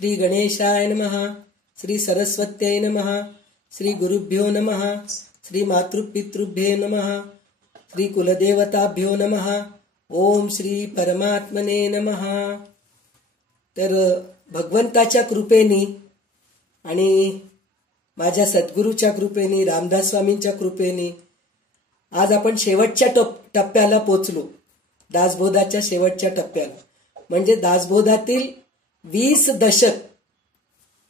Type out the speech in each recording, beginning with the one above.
श्री गणेशाय नमः, श्री सरस्वत्यै नमः, श्री गुरुभ्यो नमः, श्री मातृपितृभ्यो नमः, श्री कुलदेवताभ्यो नमः, ओम श्री परमात्मने नमः. तर भगवंताच्या कृपेने आणि माझ्या सद्गुरूच्या कृपेने, रामदास स्वामींच्या कृपेने आज आपण शेवटच्या टप्प्याला पोचलो. दासबोधाच्या शेवटच्या टप्प्याला, म्हणजे दासबोधातील 20 दशक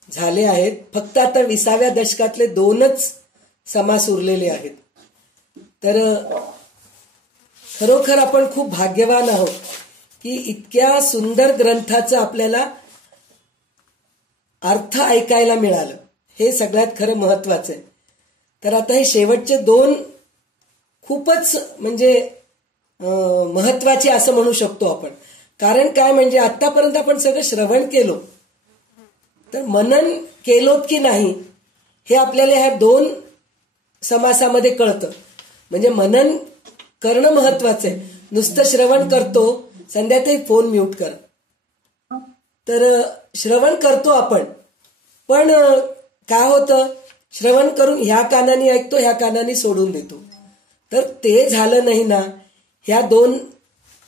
झाले आहेत. फक्त आता 20व्या दशकातले 2च समास उरलेले आहेत. तर खरोखर आपण खूप भाग्यवान आहोत की इतक्या सुंदर ग्रंथाचं आपल्याला अर्थ ऐकायला मिळालं. हे सगळ्यात खरं महत्वाचं आहे. तर आता हे शेवटचे 2 खूपच म्हणजे महत्वाचे असं म्हणू शकतो आपण. कारण काय, म्हणजे आतापर्यंत आपण सगळं श्रवण केलो, तर मनन केलोत की नाही हे आपल्याला ह्या 2 समासामध्ये कळतं. म्हणजे मनन करणं महत्वाचं आहे. नुसतं श्रवण करतो, संध्याकाळी फोन म्यूट कर. तर श्रवण करतो आपण, पण काय होतं, श्रवण करून ह्या कानाने ऐकतो, ह्या कानाने सोडून देतो. तर ते झालं नाही ना, ह्या 2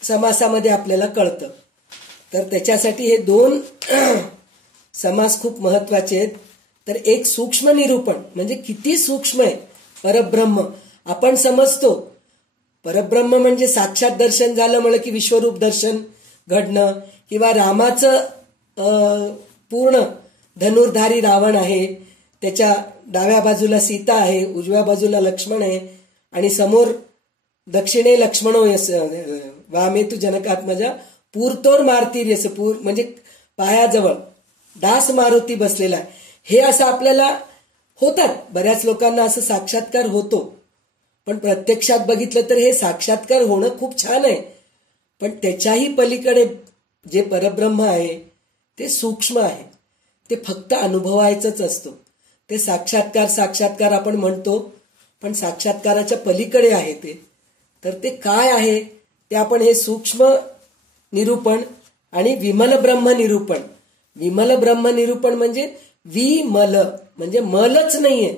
समासामध्ये आपल्याला कळतं. तर त्याच्यासाठी हे 2 समास खूप महत्वाचे आहेत. तर एक सूक्ष्म निरूपण, म्हणजे किती सूक्ष्म आहे परब्रह्म. आपण समजतो परब्रह्म म्हणजे साक्षात दर्शन झालं म्हणलं की विश्वरूप दर्शन घडणं, किंवा रामाचं पूर्ण धनुर्धारी रावण आहे, त्याच्या डाव्या बाजूला सीता आहे, उजव्या बाजूला लक्ष्मण आहे, आणि समोर दक्षिणे लक्ष्मणो यस वामे तू जनकात्मजा पूर्तोर मारतीर यस, पूर म्हणजे पायाजवळ दास मारुती बसलेला आहे. हे असं आपल्याला होतात, बऱ्याच लोकांना असं साक्षात्कार होतो. पण प्रत्यक्षात बघितलं तर हे साक्षात्कार होणं खूप छान आहे, पण त्याच्याही पलीकडे जे परब्रह्म आहे ते सूक्ष्म आहे. ते फक्त अनुभवायचंच असतो. ते साक्षात्कार आपण म्हणतो, पण साक्षात्काराच्या पलीकडे आहे ते. तर ते काय आहे ते आपण हे सूक्ष्म निरूपण आणि विमल ब्रह्म निरूपण. विमल ब्रह्म निरूपण म्हणजे विमल म्हणजे मलच नाहीये.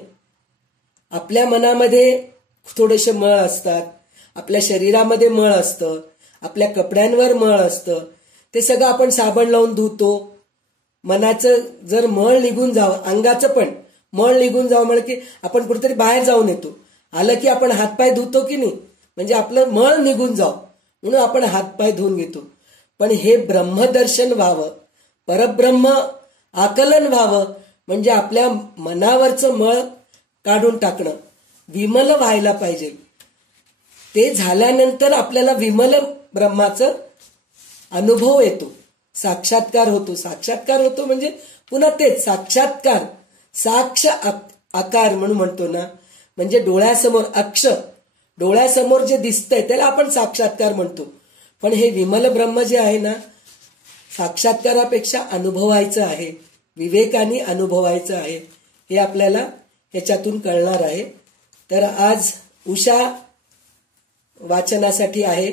आपल्या मनामध्ये थोडेसे मळ असतात, आपल्या शरीरामध्ये मळ असतं, आपल्या कपड्यांवर मळ असतं. ते सगळं आपण साबण लावून धुतो. मनाचं जर मळ निघून जावं, अंगाचं पण मळ निघून जावं म्हणजे की आपण कुठेतरी बाहेर जाऊन येतो, आलं की आपण हातपाय धुतो की नाही, म्हणजे आपलं मळ निघून जावं म्हणून आपण हातपाय धुवून घेतो. पण हे ब्रह्मदर्शन व्हावं, परब्रह्म आकलन व्हावं, म्हणजे आपल्या मनावरचं मळ काढून टाकणं, विमल व्हायला पाहिजे. ते झाल्यानंतर आपल्याला विमल ब्रह्माचा अनुभव येतो, साक्षात्कार होतो. साक्षात्कार होतो म्हणजे पुन्हा तेच साक्षात्कार, साक्ष आकार म्हणून म्हणतो ना, म्हणजे डोळ्यासमोर अक्ष, डोळ्यासमोर जे दिसतंय त्याला आपण साक्षात्कार म्हणतो. पण हे विमल ब्रह्म जे आहे ना, साक्षात्कारापेक्षा अनुभवायचं आहे, विवेकाने अनुभवायचं आहे. हे आपल्याला ह्याच्यातून कळणार आहे. तर आज उषा वाचनासाठी आहे.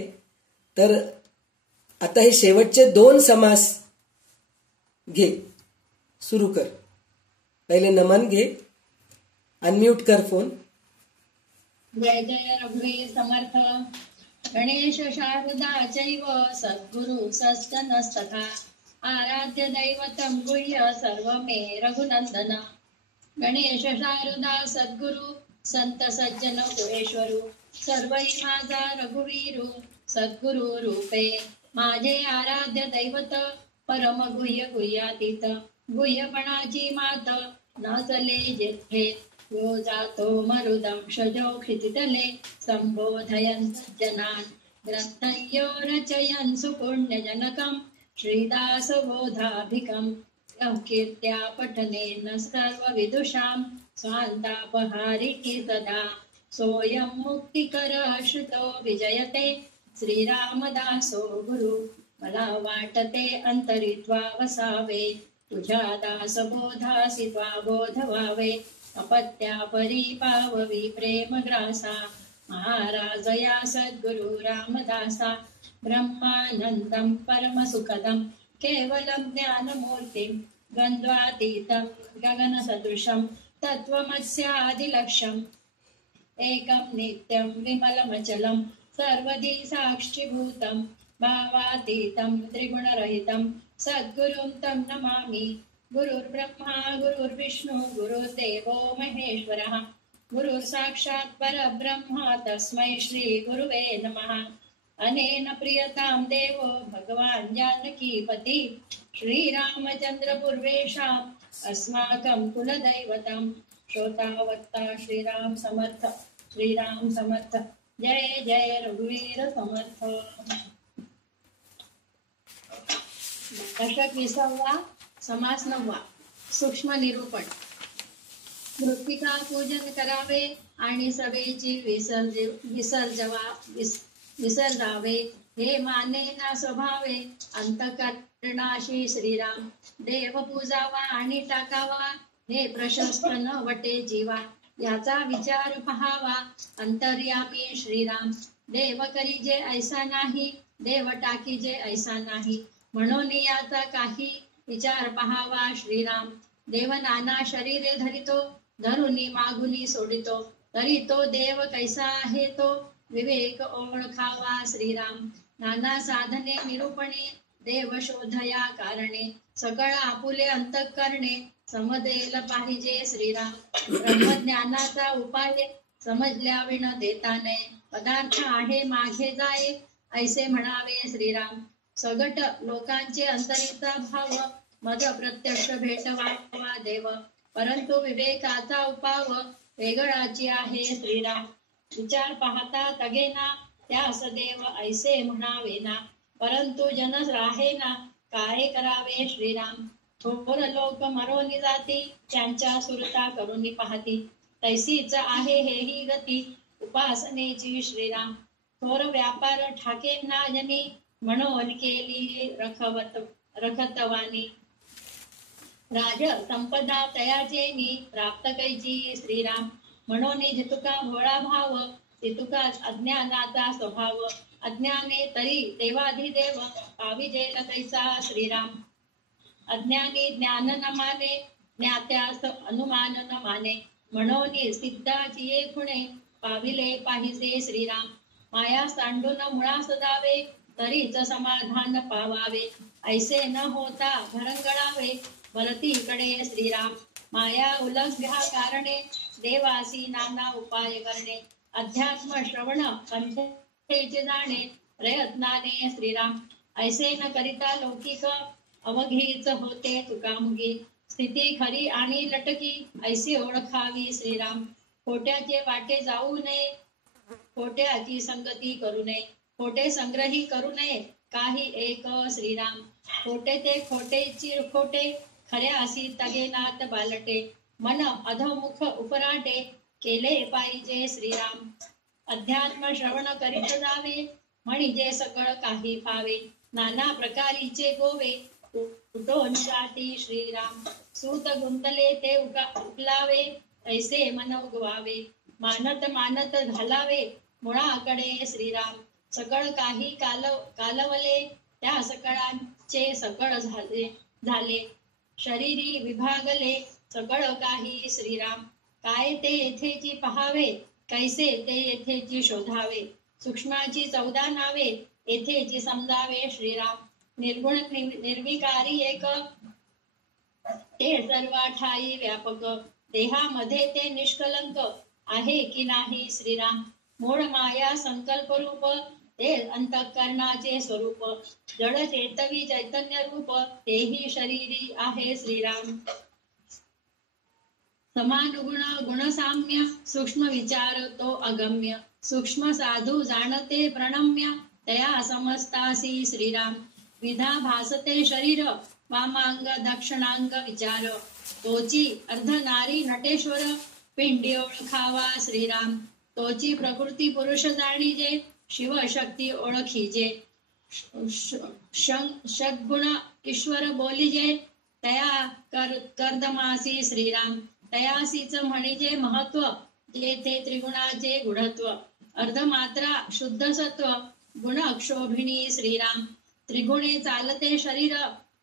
तर आता हे शेवटचे 2 समास घे, सुरू कर. पहिले नमन घे, अनम्यूट कर फोन. जय जय रघुवीर समर्थ. गणेश शारदा चैव सद्गुरु सज्जनस्तथा आराध्य दैवतं गुह्य सर्वमे रघुनंदन. गणेश शारदा सद्गुरु संत सज्जन गुहेश्वरू सर्वही माझा रघुवीरू सद्गुरु रूपे. माझे आराध्य दैवत परम गुह्य गुह्यातीत गुह्यपणाची मात नाचले जेथे यो जातो मरुदंशजो क्षितितले संबोधयन् सज्जनान् ग्रंथयो रचयन् सुपुण्यजनकं श्रीदासबोधाभिकं यः कीर्त्या पठनेन सर्वविदुषां स्वान्तापहारिकी सदा सोऽयं मुक्तिकरः श्रुतो विजयते श्रीरामदासो गुरु. मला वाटते अंतरित्वा वसावे तुझ्या दासबोधासी त्वा बोध व्हावे. अपत्या परिपाववी प्रेमग्रासा महाराज या सद्गुरु रामदासा. ब्रह्मानंदं परमसुखदं केवलं ज्ञानमूर्तिं गन्ध्वातीतं गगनसदृशं तत्त्वमस्यादिलक्ष्यम् एकं नित्यं विमलमचलं सर्वधी साक्षिभूतं भावातीतं त्रिगुणरहितं सद्गुरुं तं नमामि। गुरुर्ब्रह्मा गुरुर्विष्णु गुरुर्देवो महेश्वरः गुरुर्साक्षात् परब्रह्म तस्मै श्री गुरुवे नमः। अनेन प्रियतां देवो भगवान् जानकीपति श्रीरामचन्द्र पूर्वेषाम् अस्माकं कुलदैवतं श्रोतावक्ता श्रीराम समर्थ जय जय रघुवीर समर्थ। दशक 20वा समास 9वा सूक्ष्म निरूपण। मृत्तिका पूजन करावे आणि सभेची विसर्जावे हे माने ना स्वभावे अंतःकरणाशी श्रीराम देव पूजावा आणि टाकावा हे प्रशस्त न वटे जीवा याचा विचार पहावा अंतर्यामी श्रीराम देव करीजे ऐसा नाही देव टाकीजे ऐसा नाही म्हणून याचा काही विचार पहावा श्रीराम देव नाना शरीरे धरितो धरुनी मागुनी सोडितो तरी तो देव कैसा आहे तो विवेक ओळखावा श्रीराम नाना साधने निरूपणे देव शोधया कारणे सकळ आपुले अंतःकरणे समजेल पाहिजे श्रीराम ब्रह्मज्ञानाचा उपाय समजल्या विण देता नये पदार्थ आहे मागे जाये ऐसे म्हणावे श्रीराम सगट लोकांचे अंतरीचा भाव मद प्रत्यक्ष भेटवावा देव परंतु विवेकाचा उपाव वेगळाची आहे श्रीराम विचार पाहता तगेना त्यास देव ऐसे म्हणावे ना परंतु जनस राहे ना काय करावे श्रीराम थोर लोक मरोनी जाती त्यांच्या सुरता करून पाहती तैसीच आहे हेही गती उपासनेची श्रीराम थोर व्यापार ठाके ना जनी म्हणून केली रखतवानी राज संपदा तयाचेनी प्राप्त कैची श्रीराम म्हणून जितुका भोळा भाव तितुकाच अज्ञानाचा स्वभाव अज्ञाने तरी देवाधिदेव पाविजेल कैसा श्रीराम अज्ञानी ज्ञान न माने ज्ञात्यास अनुमान न माने म्हणून सिद्धाची खुणे पाविले पाहिजे श्रीराम माया सांडून मुळास जावे तरीच समाधान पावावे ऐसे न होता भरंगळावे भरतीकडे श्रीराम माया उल्लंघ्या कारणे देवासी नाना उपाय करणे अध्यात्म श्रवण पंथेचे जाणे प्रयत्नाने श्रीराम ऐसे न करिता लौकिक अवघीच होते तुकामुगी स्थिती खरी आणि लटकी ऐसी ओळखावी श्रीराम खोट्याचे वाटे जाऊ नये खोट्याची संगती करू नये खोटे संग्रही करू नये काही एक श्रीराम खोटे ते खोटेची खोटे खऱ्यासी तगेनात बालटे मन अधमुख उपराटे केले पाहिजे श्रीराम अध्यात्म श्रवण करीत जावे म्हणजे सकळ काही फावे नाना प्रकारीचे गोवे कुटोन जाती श्रीराम सूत गुंतले ते उकलावे ऐसे मन उगवावे मानत मानत घालावे मुळाकडे श्रीराम सकळ काही कालवले त्या सकळांचे सकळ झाले शरीरी विभागले सकळ काही श्रीराम काय ते येथेची पहावे कैसे ते येथेची शोधावे सूक्ष्माची 14 नावे येथेची समजावे श्रीराम निर्गुण निर्विकारी एक ते सर्वाठाई व्यापक देहामध्ये ते निष्कलंक आहे की नाही श्रीराम मूळ माया संकल्प रूप ते अंतःकरणाचे स्वरूप जड चेतवी चैतन्य रूप तेही शरीरी आहे श्रीराम समान गुण गुणसाम्य सूक्ष्म विचार तो अगम्य सूक्ष्म साधू जाणते प्रणम्य तया समस्तासी श्रीराम विधा भासते शरीर वामांग दक्षिणांग विचार तोची अर्धनारी नटेश्वर पिंडी ओळखावा श्रीराम तोची प्रकृती पुरुष जाणीजे शिवशक्ती ओळखीजे षड्गुण ईश्वर बोलीजे तया कर्दमासी श्रीराम तयासीच म्हणजे महत्व जेथे त्रिगुणाचे गुणत्व अर्धमात्रा शुद्ध सत्व गुण अक्षोभिणी श्रीराम त्रिगुणे चालते शरीर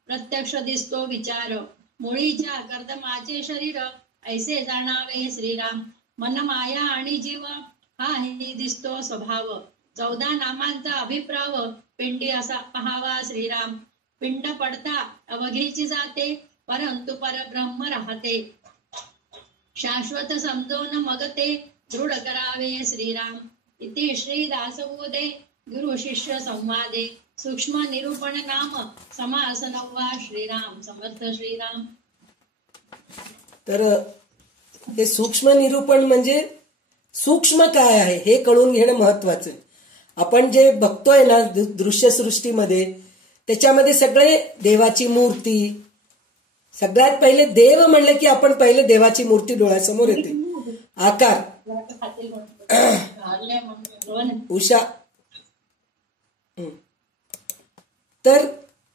प्रत्यक्ष दिसतो विचार मुळीच्या कर्द माझे शरीर ऐसे जाणावे श्रीराम. मन माया आणि जीव हा ही दिसतो स्वभाव. 14 नामांचा अभिप्राव पिंडी असा पहावा श्रीराम. पिंड पडता अवघीची जाते परंतु परब्रह्म राहते. शाश्वत समजून मग ते दृढ करावे श्रीराम. इति श्री दासबोधे गुरु शिष्य संवादे सूक्ष्म निरूपण नाम समास 9वा. श्रीराम समर्थ श्रीराम. तर हे सूक्ष्म निरूपण म्हणजे सूक्ष्म काय आहे हे कळून घेणं महत्वाचं आहे. आपण जे बघतोय ना दृश्य सृष्टीमध्ये त्याच्यामध्ये सगळे देवाची मूर्ती, सगळ्यात पहिले देव म्हणले की आपण पहिले देवाची मूर्ती डोळ्यासमोर येते. आकार उषा. तर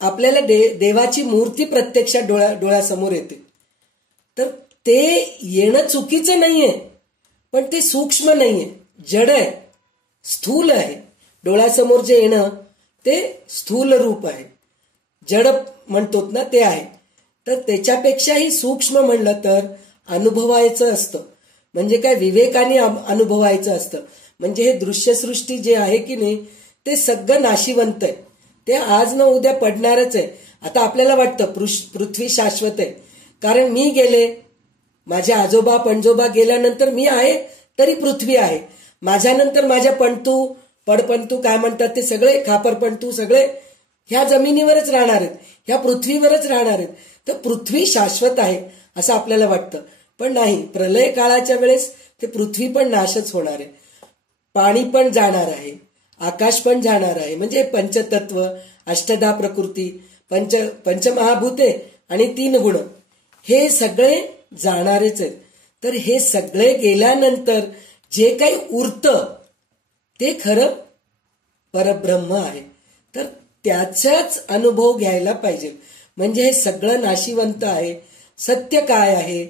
आपल्याला देवाची मूर्ती प्रत्यक्षात डोळ्यासमोर येते. तर ते येणं चुकीचं नाहीये, पण ते सूक्ष्म नाहीये, जड आहे, स्थूल आहे. डोळ्यासमोर जे येणं ते स्थूल रूप आहे, जड म्हणतो ना ते आहे. तर त्याच्यापेक्षाही सूक्ष्म म्हणलं तर अनुभवायचं असतं. म्हणजे काय, विवेकाने अनुभवायचं असतं. म्हणजे हे दृश्यसृष्टी जे आहे की नाही ते सगळं नाशिवंत आहे, ते आज न उद्या पडणारच आहे. आता आपल्याला वाटतं पृथ्वी शाश्वत आहे, कारण मी गेले, माझे आजोबा पणजोबा गेल्यानंतर मी आहे तरी पृथ्वी आहे. माझ्यानंतर माझ्या पडपंतू काय म्हणतात ते सगळे खापरपंतू सगळे ह्या जमिनीवरच राहणार आहेत, ह्या पृथ्वीवरच राहणार आहेत. तर पृथ्वी शाश्वत आहे असं आपल्याला वाटतं, पण नाही. प्रलय काळाच्या वेळेस ते पृथ्वी पण नाशच होणार आहे, पाणी पण जाणार आहे, आकाश पण जाणार आहे. म्हणजे पंचतत्व, अष्टधा प्रकृती, पंचमहाभूते आणि 3 गुण हे सगळे जाणारेच आहेत. तर हे सगळे गेल्यानंतर जे काही उरतं ते खरं परब्रह्म आहे. तर त्याचाच अनुभव घ्यायला पाहिजे. म्हणजे हे सगळं नाशिवंत आहे. सत्य काय आहे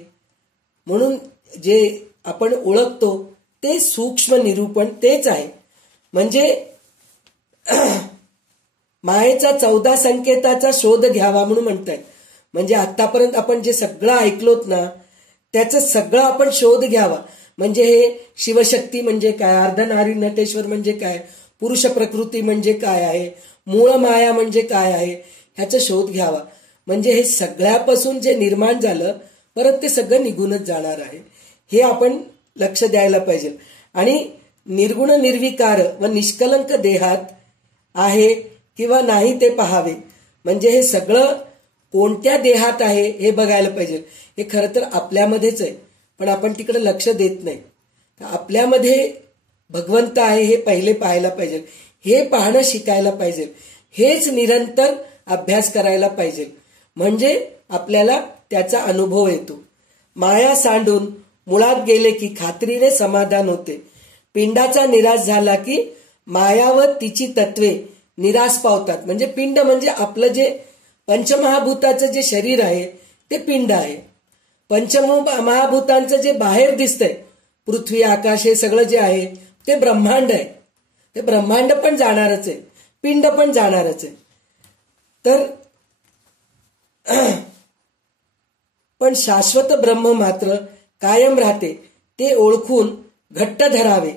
म्हणून जे आपण ओळखतो ते सूक्ष्म निरूपण तेच आहे. म्हणजे मायेचा 14 संकेताचा शोध घ्यावा म्हणून म्हणतात. म्हणजे आतापर्यंत आपण जे सगळं ऐकलोत ना त्याचा सगळं आपण शोध घ्यावा. म्हणजे हे शिवशक्ती म्हणजे काय, अर्धनारी नटेश्वर म्हणजे काय, पुरुष प्रकृती म्हणजे काय आहे, मूळ माया म्हणजे काय आहे, ह्याचा शोध घ्यावा. म्हणजे हे सगळ्यापासून जे निर्माण झालं परत ते सगळं निघूनच जाणार आहे, हे आपण लक्ष द्यायला पाहिजे. आणि निर्गुण निर्विकार व निष्कलंक देहात आहे किंवा नाही ते पाहावे. म्हणजे हे सगळं कोणत्या देहात आहे हे बघायला पाहिजे. हे खरं तर आपल्यामध्येच आहे, पण आपण तिकडे लक्ष देत नाही. आपल्यामध्ये भगवंत आहे हे पहिले पाहायला पाहिजे, हे पाहणं शिकायला पाहिजे, हेच निरंतर अभ्यास करायला पाहिजे. म्हणजे आपल्याला त्याचा अनुभव येतो. माया सांडून मुळात गेले की खात्रीने समाधान होते. पिंडाचा निराश झाला की माया व तिची तत्वे निराश पावतात. म्हणजे पिंड म्हणजे आपलं जे पंचमहाभूताचं जे शरीर आहे ते पिंड आहे. पंचमहाभूतांचं जे बाहेर दिसतंय पृथ्वी आकाश हे सगळं जे आहे ते ब्रह्मांड आहे. ते ब्रह्मांड पण जाणारच आहे, पिंड पण जाणारच आहे. तर पण शाश्वत ब्रह्म मात्र कायम राहते, ते ओळखून घट्ट धरावे.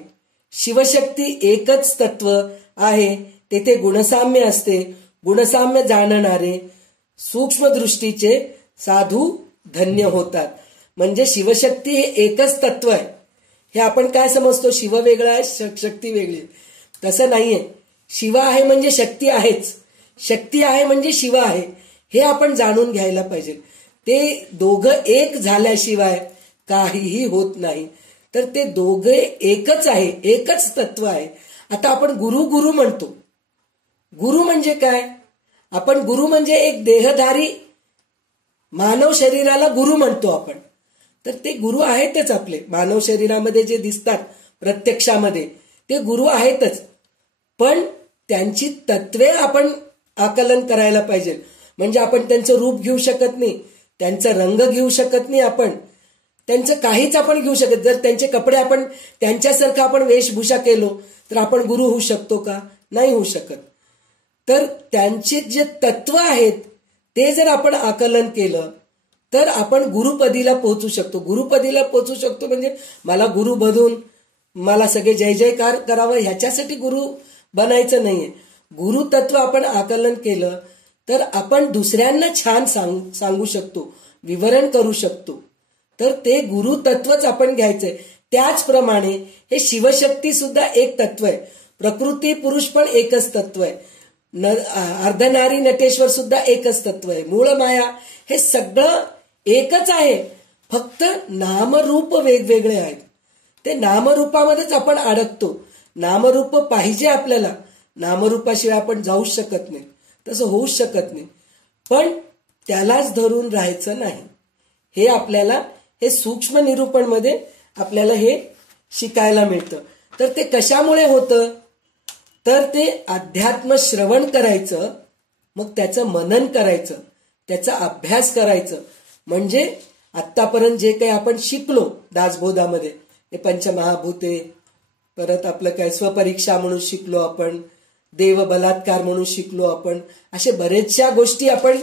शिवशक्ती एकच तत्व आहे, तेथे गुणसाम्य असते. गुणसाम्य जाणणारे सूक्ष्म दृष्टीचे साधू धन्य होतात. म्हणजे शिवशक्ती हे एकच तत्व आहे. हे आपण काय समजतो, शिव वेगळा आहे शक्ती वेगळी, तसं नाहीये. शिव आहे म्हणजे शक्ती आहेच, शक्ती आहे म्हणजे शिव आहे, हे आपण जाणून घ्यायला पाहिजे. ते दोघं एक झाल्याशिवाय काहीही होत नाही. तर ते दोघे एकच आहे, एकच तत्व आहे. आता आपण गुरु गुरु म्हणतो. गुरु म्हणजे काय, आपण गुरु म्हणजे एक देहधारी मानव शरीराला गुरु म्हणतो आपण. तर ते गुरु आहेतच, आपले मानव शरीरामध्ये जे दिसतात प्रत्यक्षामध्ये ते गुरु आहेतच. पण त्यांची तत्वे आपण आकलन करायला पाहिजे. म्हणजे आपण त्यांचं रूप घेऊ शकत नाही, त्यांचा रंग घेऊ शकत नाही, आपण त्यांचं काहीच आपण घेऊ शकत. जर त्यांचे कपडे आपण त्यांच्यासारखं आपण वेशभूषा केलो तर आपण गुरु होऊ शकतो का, नाही होऊ शकत. तर त्यांचे जे तत्व आहेत ते जर आपण आकलन केलं तर आपण गुरुपदीला पोहोचू शकतो. गुरुपदीला पोहोचू शकतो म्हणजे मला गुरु बनून मला सगळे जय जयकार करावं ह्याच्यासाठी गुरु बनायचं नाहीये. गुरु तत्व आपण आकलन केलं तर आपण दुसऱ्यांना छान सांगू शकतो, विवरण करू शकतो. तर ते गुरु तत्वच आपण घ्यायचंय. त्याचप्रमाणे हे शिवशक्ती सुद्धा एक तत्व आहे. प्रकृती पुरुष पण एकच तत्व आहे. अर्धनारी नटेश्वर सुद्धा एकच तत्व आहे. मूळ माया हे सगळं एकच आहे, फक्त नामरूप वेगवेगळे आहेत. ते नामरूपामध्येच आपण अडकतो. नामरूप पाहिजे आपल्याला, नामरूपाशिवाय आपण जाऊच शकत नाही, तसं होऊच शकत नाही. पण त्यालाच धरून राहायचं नाही. हे आपल्याला हे सूक्ष्म निरूपण मध्ये आपल्याला हे शिकायला मिळतं. तर ते कशामुळे होतं, तर ते अध्यात्म श्रवण करायचं, मग त्याचं मनन करायचं, त्याचा अभ्यास करायचं. म्हणजे आत्तापर्यंत जे काही आपण शिकलो दासबोधामध्ये, हे पंचमहाभूते, परत आपलं काय स्वपरीक्षा म्हणून शिकलो आपण, देव बलात्कार म्हणून शिकलो आपण, असे बरेचशा गोष्टी आपण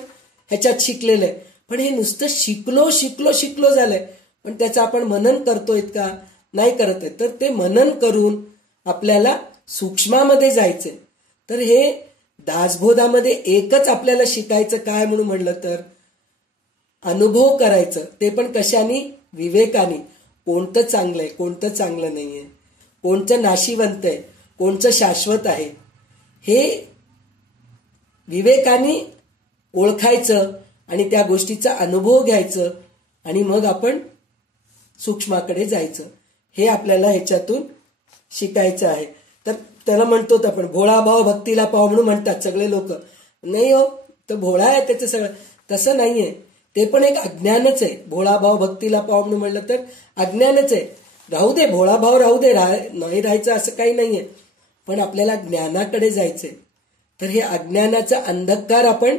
ह्याच्यात शिकलेलं आहे. पण हे नुसतं शिकलो झालंय, पण त्याचं आपण मनन करतोय का, नाही करत आहे. तर ते मनन करून आपल्याला सूक्ष्मामध्ये जायचंय. तर हे दासबोधामध्ये एकच आपल्याला शिकायचं काय म्हणून म्हणलं तर अनुभव करायचं. ते पण कशाने, विवेकाने. कोणतं चांगलं आहे, कोणतं चांगलं नाहीये, कोणतं नाशिवंत आहे, कोणतं शाश्वत आहे, हे विवेकाने ओळखायचं आणि त्या गोष्टीचा अनुभव घ्यायचं आणि मग आपण सूक्ष्माकडे जायचं. हे आपल्याला ह्याच्यातून शिकायचं आहे. तर त्याला म्हणतो आपण भोळा भाव भक्तीला पाव म्हणून म्हणतात सगळे लोक. नाही हो, तर भोळा आहे त्याचं सगळं, तसं नाहीये. ते पण एक अज्ञानच आहे. भोळा भाव भक्तीला पाव म्हणून म्हणलं तर अज्ञानच आहे. राहू दे, भोळा भाव राहू दे, नाही राहायचं असं काही नाहीये, पण आपल्याला ज्ञानाकडे जायचंय. तर हे अज्ञानाचा अंधकार आपण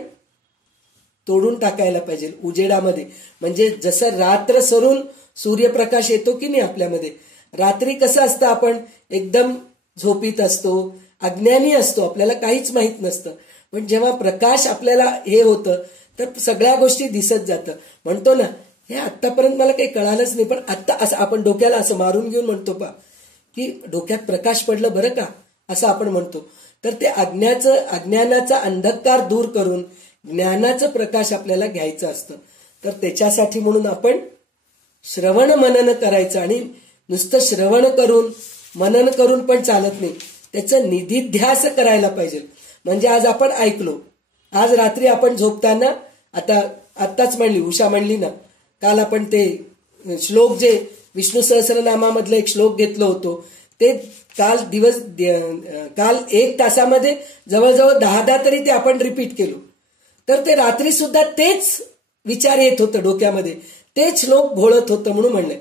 तोडून टाकायला पाहिजे उजेडामध्ये. म्हणजे जसं रात्र सरून सूर्यप्रकाश येतो की नाही आपल्यामध्ये, रात्री कसं असतं, आपण एकदम झोपीत असतो, अज्ञानी असतो, आपल्याला काहीच माहित नसतं. पण जेव्हा प्रकाश आपल्याला हे होतं तर सगळ्या गोष्टी दिसत जातं. म्हणतो ना, हे आत्तापर्यंत मला काही कळालंच नाही, पण आत्ता असं आपण डोक्याला असं मारून घेऊन म्हणतो पा की डोक्यात प्रकाश पडलं बरं का, असं आपण म्हणतो. तर ते अज्ञानाचा अंधकार दूर करून ज्ञानाचं प्रकाश आपल्याला घ्यायचं असतं. तर त्याच्यासाठी म्हणून आपण श्रवण मनन करायचं. आणि नुसतं श्रवण करून मनन करून पण चालत नाही, त्याचं निधिध्यास करायला पाहिजे. म्हणजे आज आपण ऐकलो, आज रात्री आपण झोपताना, आत्ताच म्हणली उषा म्हणली ना, काल आपण ते श्लोक जे विष्णू सहस्रनामामधलं एक श्लोक घेतलं होतो, ते काल 1 तासामध्ये जवळजवळ 10 तरी ते आपण रिपीट केलो. तर ते रात्री सुद्धा तेच विचार येत होतं डोक्यामध्ये, तेच श्लोक घोळत होतं म्हणून म्हणले.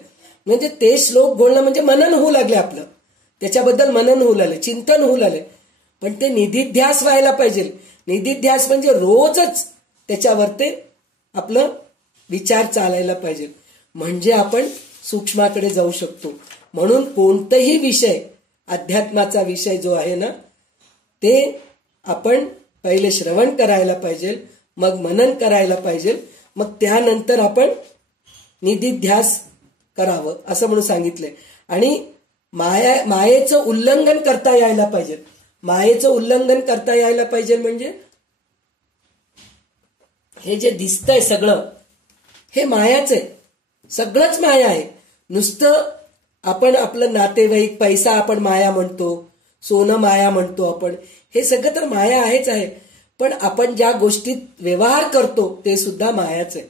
म्हणजे ते श्लोक घोळणं म्हणजे मनन होऊ लागले, आपलं त्याच्याबद्दल मनन होऊ लागले, चिंतन होऊ लागले. पण ते निधिध्यास व्हायला पाहिजे. निधिध्यास म्हणजे रोजच त्याच्यावर ते आपलं विचार चालायला पाहिजे, म्हणजे आपण सूक्ष्माकडे जाऊ शकतो. म्हणून कोणताही विषय, अध्यात्माचा विषय जो आहे ना, ते आपण पहिले श्रवण करायला पाहिजे, मग मनन करायला पाहिजे, मग त्यानंतर आपण निधिध्यास करावं असं म्हणून सांगितलंय. आणि मायेचं उल्लंघन करता यायला पाहिजे. मायेचं उल्लंघन करता यायला पाहिजे म्हणजे हे जे दिसतंय सगळं हे मायाच आहे, सगळंच माया आहे. नुसतं आपण आपलं नातेवाईक, पैसा आपण माया म्हणतो, सोनं माया म्हणतो आपण, हे सगळं तर माया आहेच आहे. पण आपण ज्या गोष्टीत व्यवहार करतो ते सुद्धा मायाच आहे.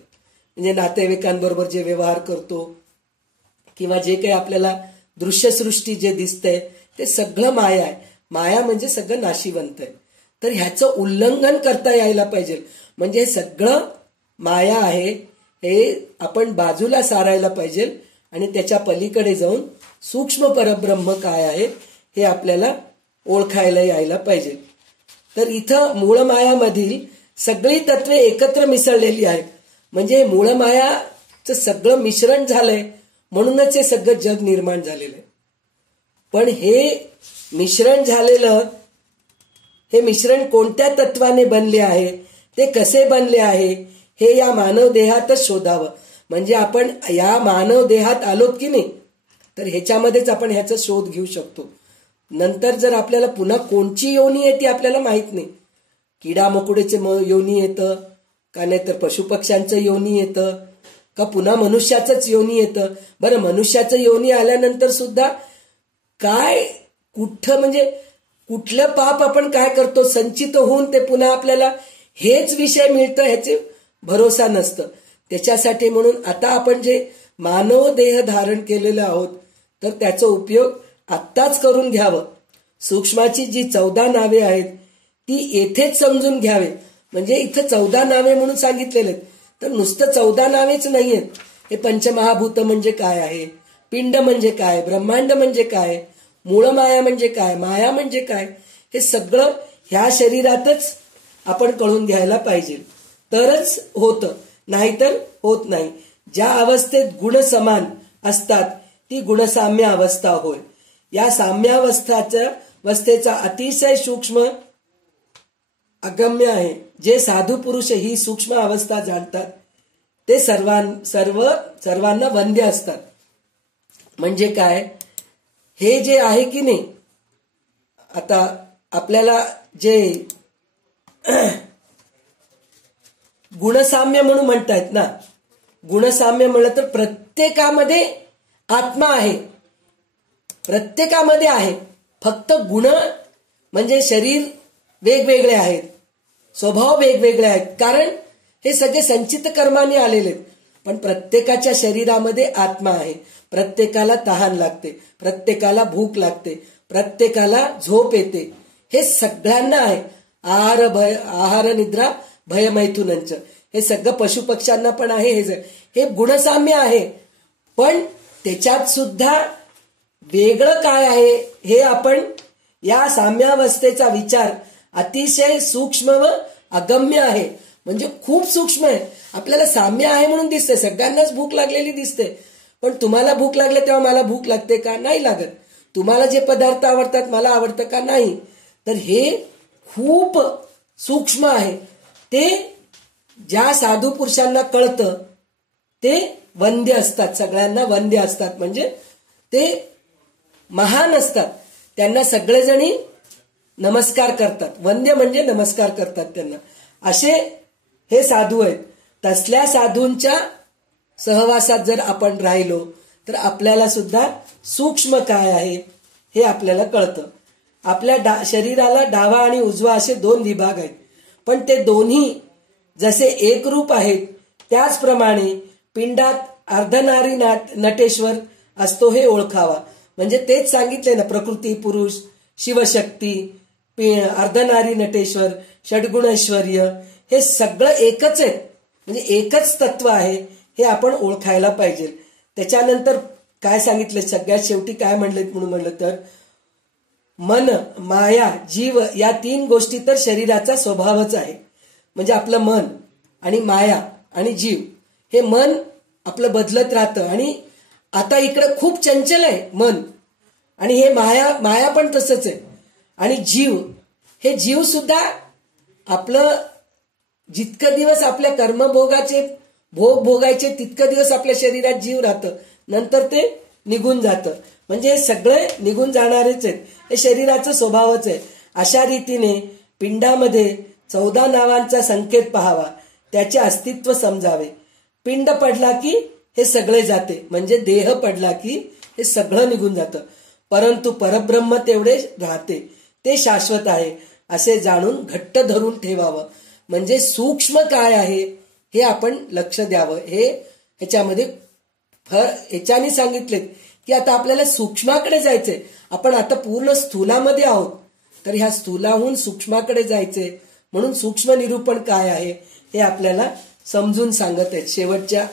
म्हणजे नातेवाईकांबरोबर जे व्यवहार करतो किंवा जे काही आपल्याला दृश्यसृष्टी जे दिसतंय ते सगळं माया आहे. माया म्हणजे सगळं नाशिवंत आहे. तर ह्याचं उल्लंघन करता यायला पाहिजे. म्हणजे हे सगळं माया आहे हे आपण बाजूला सारायला पाहिजे आणि त्याच्या पलीकडे जाऊन सूक्ष्म परब्रह्म काय आहे हे आपल्याला ओळखायला यायला पाहिजे. तर इथं मूळ मायामधील सगळी तत्वे एकत्र मिसळलेली आहेत. म्हणजे मूळ मायाचं सगळं मिश्रण झालंय, म्हणूनच हे सगळं जग निर्माण झालेलं आहे. पण हे मिश्रण झालेलं, हे मिश्रण कोणत्या तत्वाने बनले आहे, ते कसे बनले आहे, हे या मानव देहातच शोधावं. म्हणजे आपण या मानव देहात आलोत की नाही, तर ह्याच्यामध्येच आपण ह्याचा शोध घेऊ शकतो. नंतर जर आपल्याला पुन्हा कोणची योनी येते आपल्याला माहित नाही, किडा मकुडेचे योनी येतं का, नाही तर पशुपक्ष्यांचं योनी येतं का, पुन्हा मनुष्याचंच योनी येतं. बरं, मनुष्याचं योनी आल्यानंतर सुद्धा काय कुठं म्हणजे कुठलं पाप आपण काय करतो संचित होऊन ते पुन्हा आपल्याला हेच विषय मिळतं ह्याचे भरोसा नसतं. त्याच्यासाठी म्हणून आता आपण जे मानव देह धारण केलेलं आहोत तर त्याचा उपयोग आत्ताच करून घ्यावं. सूक्ष्माची जी 14 नावे आहेत ती येथेच समजून घ्यावे. म्हणजे इथं 14 नावे म्हणून सांगितलेले आहेत, तर नुसतं 14 नावेच नाहीयेत. हे पंचमहाभूत म्हणजे काय आहे, पिंड म्हणजे काय, ब्रह्मांड म्हणजे काय, मूळ माया म्हणजे काय, माया म्हणजे काय, हे सगळं ह्या शरीरातच आपण कळून घ्यायला पाहिजे, तरच होतं, नाहीतर होत नाही. ज्या अवस्थेत गुण समान असतात ती गुणसाम्य अवस्था होय. या साम्यावस्थेचा अतिशय सूक्ष्म अगम्य आहे. जे साधू पुरुष ही सूक्ष्म अवस्था जाणतात ते सर्वांना वंद्य असतात. म्हणजे काय, हे जे आहे की नाही, आता आपल्याला जे गुणसाम्य म्हणून म्हणतायत ना, गुणसाम्य म्हणलं तर प्रत्येकामध्ये आत्मा आहे, प्रत्येकामध्ये आहे. फक्त गुण म्हणजे शरीर वेगवेगळे आहेत, स्वभाव वेगवेगळे आहेत, कारण हे सगळे संचित कर्माने आलेले आहेत. पण प्रत्येकाच्या शरीरामध्ये आत्मा आहे. प्रत्येकाला तहान लागते, प्रत्येकाला भूक लागते, प्रत्येकाला झोप येते, हे सगळ्यांना आहे. आहार निद्रा भय मैथुनंच, हे सगळं पशुपक्ष्यांना पण आहे. हे गुणसाम्य आहे. पण त्याच्यात सुद्धा वेगळं काय आहे हे आपण या साम्यावस्थेचा विचार अतिशय सूक्ष्म व अगम्य आहे. म्हणजे खूप सूक्ष्म आहे. आपल्याला साम्य आहे म्हणून दिसते, सगळ्यांनाच भूक लागलेली दिसते, पण तुम्हाला भूक लागले तेव्हा मला भूक लागते का, नाही लागत. तुम्हाला जे पदार्थ आवडतात मला आवडतं का, नाही. तर हे खूप सूक्ष्म आहे. ते ज्या साधू पुरुषांना कळतं ते वंद्य असतात, सगळ्यांना वंद्य असतात. म्हणजे ते महान असतात, त्यांना सगळेजणी नमस्कार करतात. वंद्य म्हणजे नमस्कार करतात त्यांना. असे हे साधू आहेत. तसल्या साधूंच्या सहवासात जर आपण राहिलो तर आपल्याला सुद्धा सूक्ष्म काय आहे हे आपल्याला कळतं. आपल्या शरीराला डावा आणि उजवा असे 2 विभाग आहेत, पण ते दोन्ही जसे एक रूप आहेत त्याचप्रमाणे पिंडात अर्धनारी नटेश्वर असतो हे ओळखावा. म्हणजे तेच सांगितले ना, प्रकृती पुरुष, शिवशक्ती, अर्धनारी नटेश्वर, षड्गुणैश्वर्य, हे सगळं एकच आहे. म्हणजे एकच तत्व आहे, हे आपण ओळखायला पाहिजे. त्याच्यानंतर काय सांगितलं, सगळ्यात शेवटी काय म्हणलेत म्हणून म्हणलं तर मन, माया, जीव या 3 गोष्टी तर शरीराचा स्वभावच आहे. म्हणजे आपलं मन आणि माया आणि जीव, हे मन आपलं बदलत राहतं आणि आता इकडं खूप चंचल आहे मन, आणि हे माया पण तसंच आहे. आणि जीव, हे जीव सुद्धा आपलं जितकं दिवस आपल्या कर्मभोगाचे भोग भोगायचे तितकं दिवस आपल्या शरीरात जीव राहतं, नंतर ते निघून जातं. म्हणजे हे सगळे निघून जाणारेच आहेत, हे शरीराचा स्वभावच आहे. अशा रीतीने पिंडामध्ये 14 नावांचा संकेत पाहावा, त्याचे अस्तित्व समजावे. पिंड पडला की हे सगळे जाते, म्हणजे देह पडला की हे सगळं निघून जातं. परंतु परब्रह्म तेवढे राहते, ते शाश्वत आहे असे जाणून घट्ट धरून ठेवावं. म्हणजे सूक्ष्म काय आहे हे आपण लक्ष द्यावं. हे ह्याच्यामध्ये ह्याच्याने सांगितले की आता आपल्याला सूक्ष्माकडे जायचंय. आपण आता पूर्ण स्थूलामध्ये आहोत, तर ह्या स्थूलाहून सूक्ष्माकडे जायचंय. म्हणून सूक्ष्म निरूपण काय आहे हे आपल्याला समजून सांगत आहेत. शेवटच्या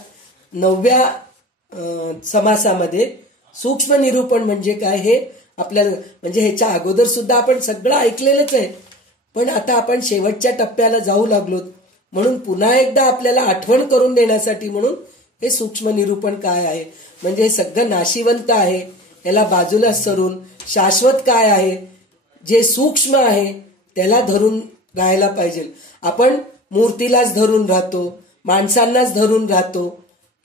9व्या समासामध्ये सूक्ष्म निरूपण म्हणजे काय हे आपल्याला, म्हणजे ह्याच्या अगोदर सुद्धा आपण सगळं ऐकलेलंच आहे, पण आता आपण शेवटच्या टप्प्याला जाऊ लागलोत. म्हणून पुन्हा एकदा आपल्याला आठवण करून देण्यासाठी म्हणून हे सूक्ष्म निरूपण काय आहे. म्हणजे हे सगळं नाशिवंत आहे, याला बाजूला सरून शाश्वत काय आहे, जे सूक्ष्म आहे त्याला धरून राहायला पाहिजे. आपण मूर्तीलाच धरून राहतो, माणसांनाच धरून राहतो,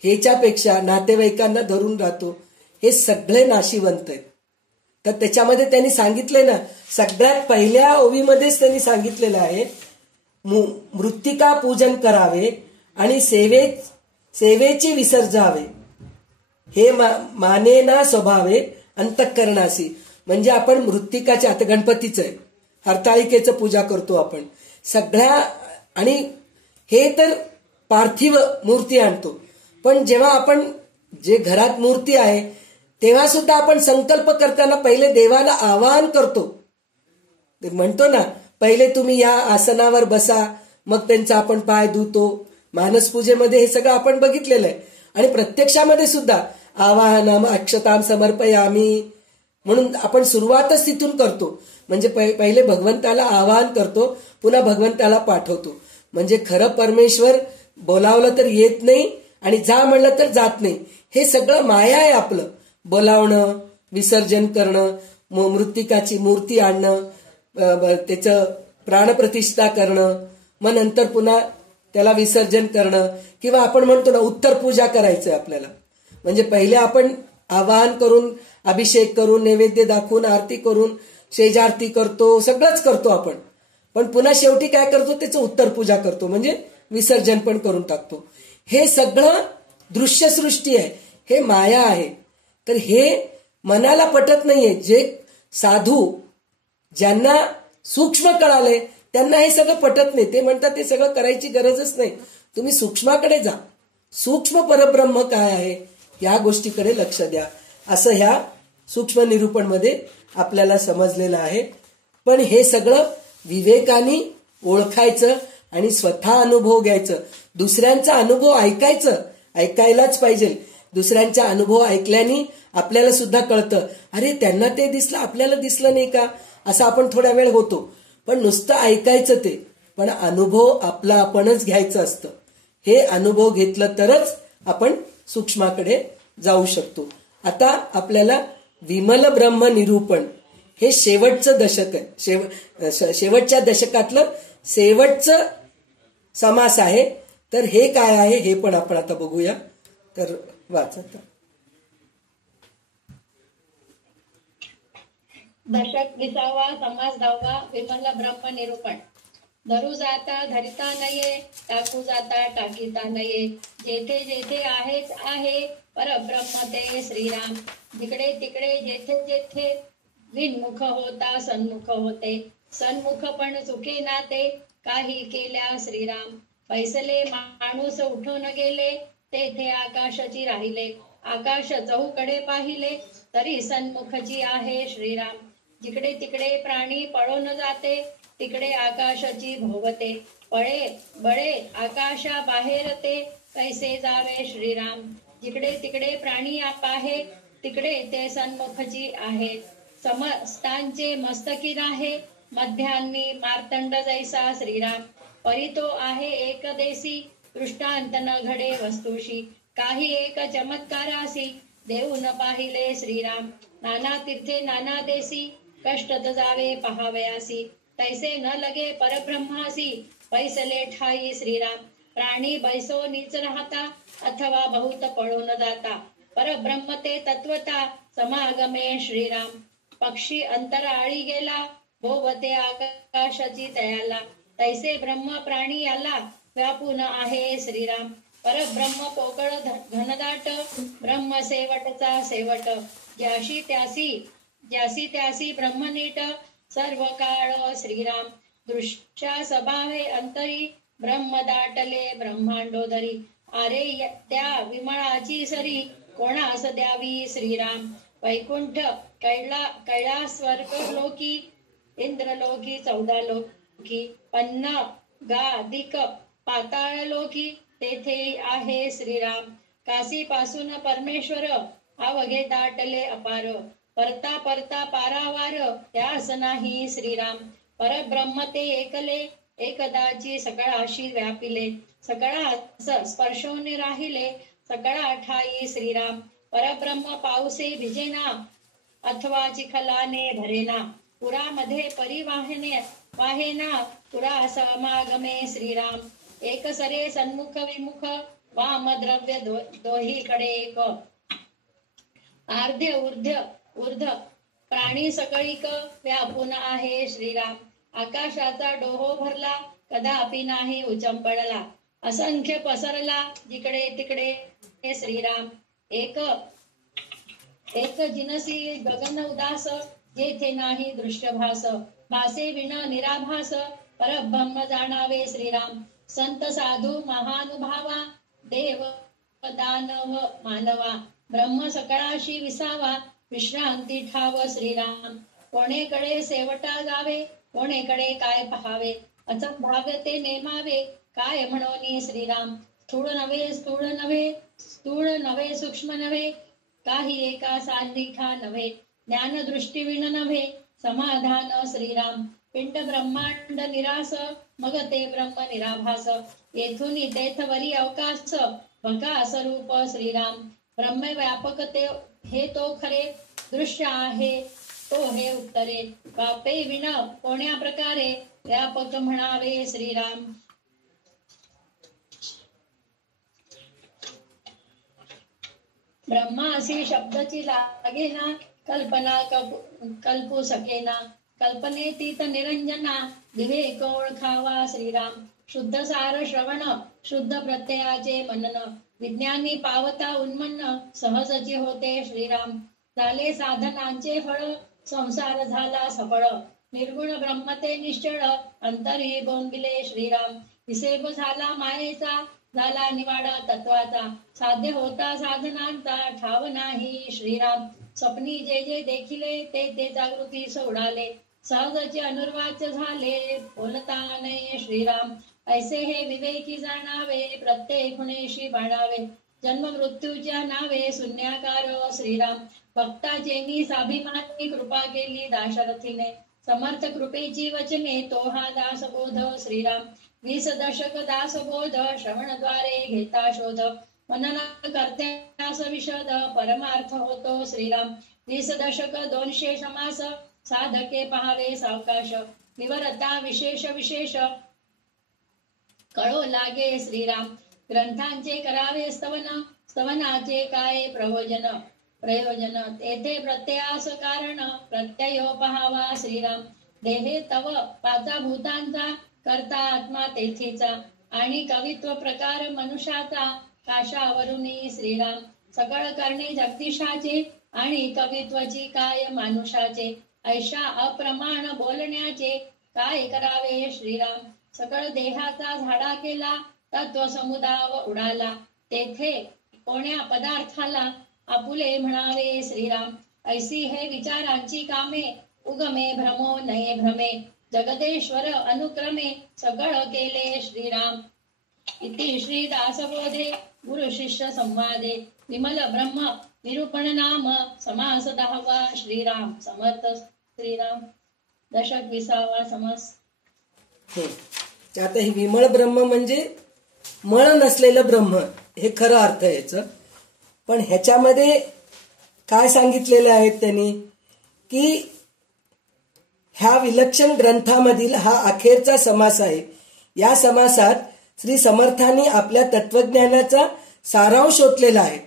ह्याच्यापेक्षा नातेवाईकांना धरून राहतो, हे सगळे नाशिवंत आहेत. तर त्याच्यामध्ये त्यांनी सांगितले ना, सगळ्यात पहिल्या ओवीमध्येच त्यांनी सांगितलेलं आहे, मृत्तिका पूजन करावे आणि सेवेची विसर्जावे, हे मानेना स्वभावे अंतःकरणासी. म्हणजे आपण मृत्तिकाच्या, आता गणपतीचं आहे, हरताळिकेचं पूजा करतो आपण सगळ्या, आणि हे तर पार्थिव मूर्ती आणतो. पण जेव्हा आपण जे घरात मूर्ती आहे तेव्हा सुद्धा आपण संकल्प करताना पहिले देवाला आवाहन करतो. ते म्हणतो ना, पहिले तुम्ही या आसनावर बसा, मग त्यांचा आपण पाय धुतो. मानसपूजेमध्ये हे सगळं आपण बघितलेलं आहे. आणि प्रत्यक्षामध्ये सुद्धा आवाहनम अक्षताम समर्पयामी म्हणून आपण सुरुवातच तिथून करतो. म्हणजे पहिले भगवंताला आवाहन करतो, पुन्हा भगवंताला पाठवतो. म्हणजे खरं परमेश्वर बोलावलं तर येत नाही आणि जा म्हणलं तर जात नाही. हे सगळं माया आहे आपलं. बोलावणं, विसर्जन करणं, मृत्तिकाची मूर्ती आणणं, त्याचं प्राणप्रतिष्ठा करणं, मग नंतर पुन्हा त्याला विसर्जन करणं, किंवा आपण म्हणतो ना उत्तर पूजा करायचं आपल्याला. म्हणजे पहिले आपण आवाहन करून, अभिषेक करून, नैवेद्य दाखवून, आरती करून, शेजारती करतो, सगळंच करतो आपण. पण पुन्हा शेवटी काय करतो, त्याचं उत्तर पूजा करतो, म्हणजे विसर्जन पण करून टाकतो. हे सगळं दृश्यसृष्टी आहे, हे माया आहे. तर हे मनाला पटत नाहीये. जे साधू ज्यांना सूक्ष्म कळाले त्यांना हे सगळं पटत नाही. ते म्हणतात ते सगळं करायची गरजच नाही, तुम्ही सूक्ष्माकडे जा, सूक्ष्म परब्रह्म काय आहे या गोष्टीकडे लक्ष द्या, असं ह्या सूक्ष्म निरूपणमध्ये आपल्याला समजलेलं आहे. पण हे सगळं विवेकाने ओळखायचं आणि स्वतः अनुभव घ्यायचं. दुसऱ्यांचा अनुभव ऐकायलाच पाहिजे. दुसऱ्यांचा अनुभव ऐकल्याने आपल्याला सुद्धा कळतं, अरे त्यांना ते दिसलं, आपल्याला दिसलं नाही का, असं आपण थोडा वेळ होतो. पण नुसतं ऐकायचं ते, पण अनुभव आपला आपणच घ्यायचं असतं. हे अनुभव घेतलं तरच आपण सूक्ष्माकडे जाऊ शकतो. आता आपल्याला विमल ब्रह्म निरूपण हे शेवटचं दशक आहे. शेवटच्या दशकातलं शेवटचं समास आहे. तर हे काय आहे हे पण आपण आता बघूया. तर वाचत दशक 20वा समास 10वा विमल ब्रह्म निरूपण. धरू जाता धरिता नये, टाकू जाता टाकीता नये, जेथे जेथे आहेच आहे परब्रह्म ते श्रीराम. जिकडे तिकडे जेथे जेथे विनमुख होता सन्मुख होते, सन्मुख पण चुके नाते, काही केल्या श्रीराम. पैसले माणूस उठून गेले, तेथे आकाशाची राहिले, आकाश चहूकडे पाहिले, तरी सन्मुखची आहे श्रीराम. जिकडे तिकडे प्राणी पळून जाते, तिकडे आकाशाची भोवते, पळे बळे आकाशा बाहेर ते, कैसे जावे श्रीराम. जिकडे तिकडे प्राणी पाहे, तिकडे ते सन्मुखची आहे, समस्तांचे मस्तकी आहे, मध्यान्नी मार्तंड जैसा श्रीराम. परितो आहे एक देसी, दृष्टांत न घडे वस्तुशी, काही एक चमत्कारासी, देऊन पाहिले श्रीराम. नाना तीर्थे नाना देसी, कष्ट जावे पहावयासी, तैसे न लगे परब्रह्मासी, पैसले ठाई श्रीराम. प्राणी बैसो नीच राहता, अथवा बहुत पळून जाता, परब्रह्म ते तत्वता, समागमे श्रीराम. पक्षी अंतराळी गेला, भोवते आकाशाची तयाला, तैसे ब्रह्म प्राणी आला, व्यापून आहे श्रीराम. परब्रह्म पोकळ घनदाट, ब्रह्म शेवटचा शेवट, ज्याशी त्यासी ब्रह्मनीट, सर्व काळ श्रीराम. दृश्या स्वभावे अंतरी, ब्रह्म दाटले ब्रह्मांडोदरी, आरे त्या विमळाची सरी, कोणास द्यावी श्रीराम. वैकुंठ कैलास स्वर्ग लोकी, इंद्रलोकी 14 लोकी, पन्न गादिक पाताळ लोकी, तेथे आहे श्रीराम. काशी पासून परमेश्वर, अवघे दाटले अपार, परता परता पारावार, त्यास नाही श्रीराम. परब्रह्म ते एकले, एकदाची सकळाशी व्यापिले, सकळा स्पर्शोने राहिले, सकळा ठाई श्रीराम. परब्रह्म पाऊसे भिजेना, अथवा चिखलाने भरेना, पुरामध्ये परिवाहेना, पुरा समागमे श्रीराम. एक सरे सन्मुख विमुख वाम द्रव्य दोहीकडे एक आर्ध्य ऊर्ध प्राणी सकळीक व्यापून आहे श्रीराम. आकाशाचा डोहो भरला कदापि नाही उचंपडला. असंख्य पसरला जिकडे तिकडे हे श्रीराम. एक जिनसी गगन उदास जेथे नाही दृश्यभास. भासे विण निराभास परब्रह्म जाणावे श्रीराम. संत साधू महानुभावा देव दानव मानवा. ब्रह्म सकळाशी विसावा विश्रांती ठाव श्रीराम. कोणेकडे सेवटा जावे कोणेकडे काय पहावे. असंभाव्य ते नेमावे काय म्हणोनी श्रीराम. स्थूळ नव्हे सूक्ष्म नव्हे काही एका सान्निठा नव्हे. ज्ञानदृष्टी विण नव्हे समाधान श्रीराम. पिंड ब्रह्मांड निरास मग ते ब्रह्म निराभास. येथून तेथवरी अवकाश बघा स्वरूप श्रीराम. ब्रह्म व्यापक ते हे तो खरे दृश्य आहे तो हे उत्तरे. बापे विण कोण्या प्रकारे व्यापक म्हणावे श्रीराम. ब्रह्मा अशी शब्दाची लागेना कल्पना कल्पू सकेना. कल्पनेतीत निरंजना विवेक ओळखावा श्रीराम. शुद्ध सार श्रवण शुद्ध प्रत्ययाचे मनन. विज्ञानी पावता उन्मन्न सहजची होते श्रीराम. झाले साधनांचे फळ संसार झाला सफळ. निर्गुण ब्रह्म ते निश्चळ अंतरी बोंबिले श्रीराम. हिसेब झाला मायेचा झाला निवाडा तत्वाचा. साध्य होता साधनांचा ठाव नाही श्रीराम. स्वप्नी जे जे देखिले ते ते जागृती सोडाले. सहजचे अनुर्वाच्य झाले बोलता नाही श्रीराम. ऐसे हे विवेकी जाणावे प्रत्येक खुणेशी बाणावे. जन्म मृत्यूच्या नावे शून्याकार श्रीराम. भक्ताचेनी स्वाभिमानी कृपा केली दाशरथीने. समर्थ कृपेची वचने तो हा दासबोध श्रीराम. 20 दशक दासबोध श्रवणद्वारे घेता शोध. मनन कर्त्यास विशद परमार्थ होतो श्रीराम. 20 दशक 200 समास साधके पहावे सावकाश. निवरता विशेष कळो लागे श्रीराम. ग्रंथांचे करावे स्तवनाचे काय प्रयोजन तेथे प्रत्ययास कारण प्रत्ययो पहावा श्रीराम. देहे तव पाचा भूतांचा करता आत्मा तेथीचा. आणि कवित्व प्रकार मनुष्याचा काशावरुनी श्रीराम. सकळ करणे जगदीशाचे आणि कवित्वाची काय मानुषाचे. ऐशा अप्रमाण बोलण्याचे काय करावे श्रीराम. सकळ देहाचा झाडा केला तत्व समुदाव उडाला. तेथे कोण्या पदार्थाला आपुले म्हणावे श्रीराम. ऐसी हे विचारांची कामे उगमे भ्रमो नये भ्रमे. जगदेश्वर अनुक्रमे सगळ केले श्रीराम. इति श्री दासबोधे गुरु शिष्य संवादे विमल ब्रह्म निरूपण नाम समास 10वा. श्रीराम समर्थ श्रीराम. दशक 20वा समास. आता हे विमळ ब्रह्म म्हणजे मळ नसलेलं ब्रह्म हे खरं अर्थ याचं. पण ह्याच्यामध्ये काय सांगितलेलं आहे त्यांनी की ह्या विलक्षण ग्रंथामधील हा अखेरचा समास आहे. या समासात श्री समर्थांनी आपल्या तत्वज्ञानाचा सारांश ओतलेला आहे.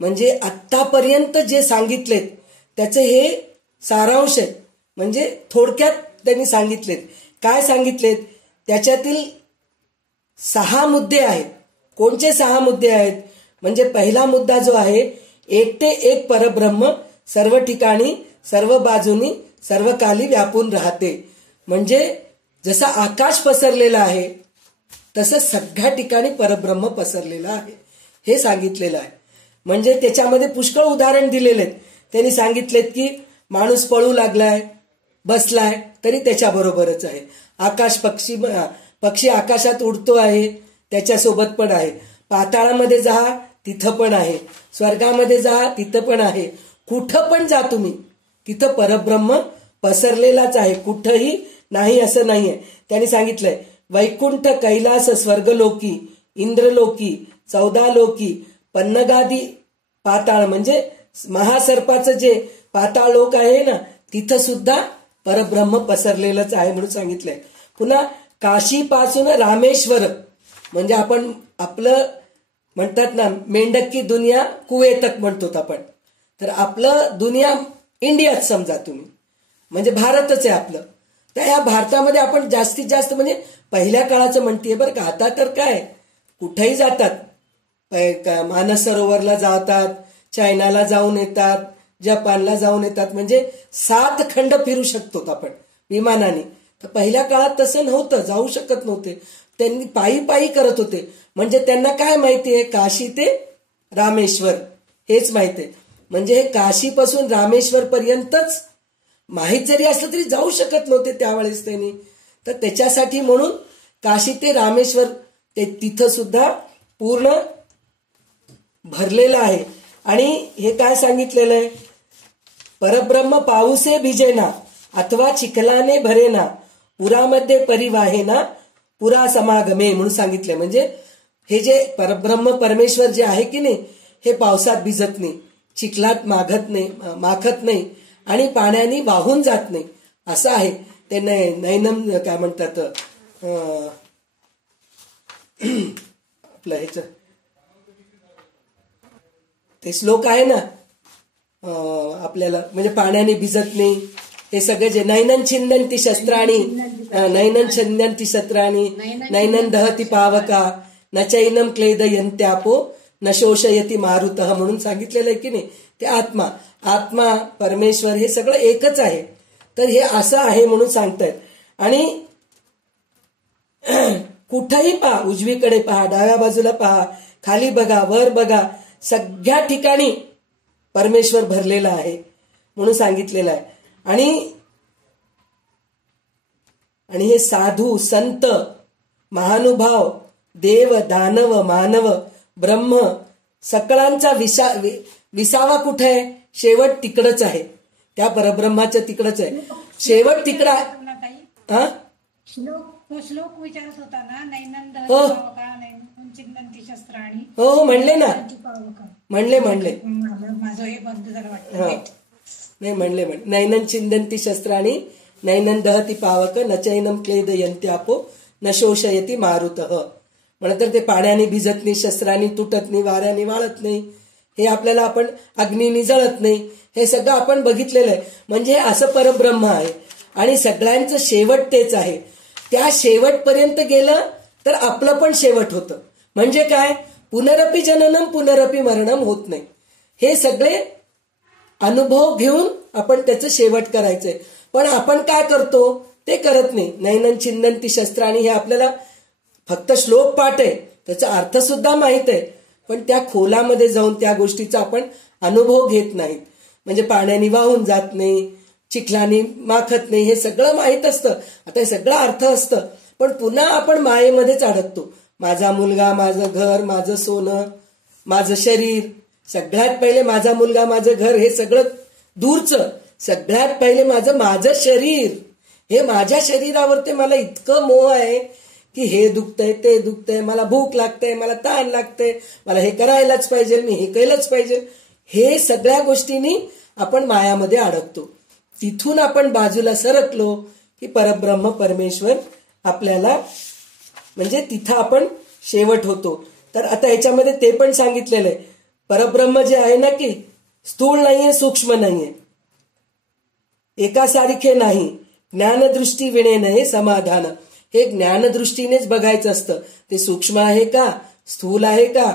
म्हणजे आत्तापर्यंत जे सांगितलेत त्याचे हे सारांश आहे. म्हणजे थोडक्यात त्यांनी सांगितलेत. काय सांगितलेत त्याच्यातील 6 मुद्दे आहेत. कोणते 6 मुद्दे आहेत म्हणजे पहिला मुद्दा जो आहे एकटे एक परब्रह्म सर्व ठिकाणी सर्व बाजूनी सर्व काली व्यापून राहते. म्हणजे जसा आकाश पसरलेला आहे तसं सगळ्या ठिकाणी परब्रह्म पसरलेला आहे हे सांगितलेलं आहे. म्हणजे त्याच्यामध्ये पुष्कळ उदाहरण दिलेले आहेत. त्यांनी सांगितलेत की माणूस पळू लागलाय बसलाय तरी त्याच्या बरोबरच आहे. आकाश पक्षी आकाशात उडतो आहे त्याच्यासोबत पण आहे. पाताळामध्ये जा तिथं पण आहे. स्वर्गामध्ये जा तिथं पण आहे. कुठं पण जा तुम्ही तिथं परब्रह्म पसरलेलाच आहे. कुठंही नाही असं नाहीये. त्यांनी सांगितलंय वैकुंठ कैलास स्वर्गलोकी इंद्रलोकी 14 लोकी पन्नगादी पाताळ म्हणजे महासर्पाचं जे पाताळ लोक आहे ना तिथं सुद्धा परब्रह्म पसरलेलंच आहे म्हणून सांगितलंय. पुन्हा काशीपासून रामेश्वर म्हणजे आपण आपलं म्हणतात ना, मेंढक की दुनिया कुवेतक म्हणतो आपण. तर आपलं दुनिया इंडियाच समजा तुम्ही, म्हणजे भारतच आहे आपलं. तर या भारतामध्ये आपण जास्तीत जास्त म्हणजे पहिल्या काळाचं म्हणतीये बरं का. आता तर काय कुठेही जातात, मानस सरोवरला जातात, चायनाला जाऊन येतात, जपानला जाऊन येतात, म्हणजे 7 खंड फिरू शकतो आपण विमानाने. तर पहिल्या काळात तसं नव्हतं, जाऊ शकत नव्हते. त्यांनी पायी पायी करत होते. म्हणजे त्यांना काय माहितीये, काशी ते रामेश्वर हेच माहितीये. म्हणजे हे काशीपासून रामेश्वर पर्यंतच माहीत जरी असलं तरी जाऊ शकत नव्हते त्यावेळेस त्यांनी. तर त्याच्यासाठी म्हणून काशी ते रामेश्वर ते तिथं सुद्धा पूर्ण भरलेलं आहे. आणि हे काय सांगितलेलं आहे, परब्रह्म पाऊसे भिजेना अथवा चिखलाने भरेना पुरामध्ये परिवाहेना पुरा समागमे म्हणून सांगितले. म्हणजे हे जे परब्रह्म परमेश्वर जे आहे की नाही, हे पावसात भिजत नाही, चिखलात माखत नाही आणि पाण्याने वाहून जात नाही, असं आहे. ते नैनम काय म्हणतात, आपलं ह्याच ते श्लोक आहे ना आपल्याला, म्हणजे पाण्याने भिजत नाही. हे सगळे जे नैनन छिंदंती शस्त्राणी, नैनन छिंदंती शस्त्राणी, नैनन दहती पावका, न चैनम क्लेदयंत्यापो न शोषयती मारुतः म्हणून सांगितलेलं आहे की नाही. ते आत्मा परमेश्वर हे सगळं एकच आहे. तर हे असं आहे म्हणून सांगतायत. आणि कुठेही पहा, उजवीकडे पहा, डाव्या बाजूला पहा, खाली बघा, वर बघा, सगळ्या ठिकाणी परमेश्वर भरलेला आहे म्हणून सांगितलेलं आहे. आणि हे साधू संत महानुभाव देव दानव मानव ब्रह्म सगळ्यांचा विसावा कुठे आहे, शेवट तिकडच आहे, त्या परब्रह्माच्या तिकडच आहे. शेवट तिकडं आहे. श्लोक विचारत होता ना, नैनंद चिंदंती शस्त्राणी. हो म्हणले ना, म्हणले माझं हे बंद झालं वाटतं. नाही म्हणले नैनन चिंदंती शस्त्राणी नैनन दहती पावक न चैनम क्लेदयंत्यापो न शोषयती मारुतः. म्हणतर ते पाण्याने भिजत नाही, शस्त्राने तुटत नाही, वाऱ्याने वाळत नाही, हे आपल्याला आपण अग्नीने जळत नाही, हे सगळं आपण बघितलेलं आहे. म्हणजे हे असं परब्रह्म आहे आणि सगळ्यांचं शेवट तेच आहे. त्या शेवटपर्यंत गेलं तर आपलं पण शेवट होतं. म्हणजे काय, पुनरपी जननम पुनरपी मरणम होत नाही. हे सगळे अनुभव घेऊन आपण त्याचं शेवट करायचंय. पण आपण काय करतो ते करत नाही. नैनन छिंदंती शस्त्राणी हे आपल्याला फक्त श्लोक पाठ आहे, त्याचा अर्थ सुद्धा माहित आहे, पण त्या खोलामध्ये जाऊन त्या गोष्टीचा आपण अनुभव घेत नाहीत. म्हणजे पाण्याने वाहून जात नाही, चिखलाने माखत नाही, हे सगळं माहित असतं. आता हे सगळं अर्थ असतं, पण पुन्हा आपण मायेमध्येच अडकतो. माझा मुलगा, माझं घर, माझं सोनं, माझं शरीर. सगळ्यात पहिले माझा मुलगा, माझं घर हे सगळं दूरचं. सगळ्यात पहिले माझं शरीर. हे माझ्या शरीरावरती मला इतकं मोह आहे की हे दुखतंय, ते दुखतंय, मला भूक लागते, मला ताण लागते, मला हे करायलाच पाहिजे, मी हे केलंच पाहिजे. हे सगळ्या गोष्टींनी आपण मायामध्ये अडकतो. तिथून आपण बाजूला सरकलो की परब्रह्म परमेश्वर आपल्याला, म्हणजे तिथं आपण शेवट होतो. तर आता याच्यामध्ये ते पण सांगितलेलं आहे, परब्रह्म जे आहे ना की स्थूल नाहीये, सूक्ष्म नाहीये, एकासारखे नाही, ज्ञानदृष्टी विणे नये समाधान. हे ज्ञानदृष्टीनेच बघायचं असतं. ते सूक्ष्म आहे का, स्थूल आहे का,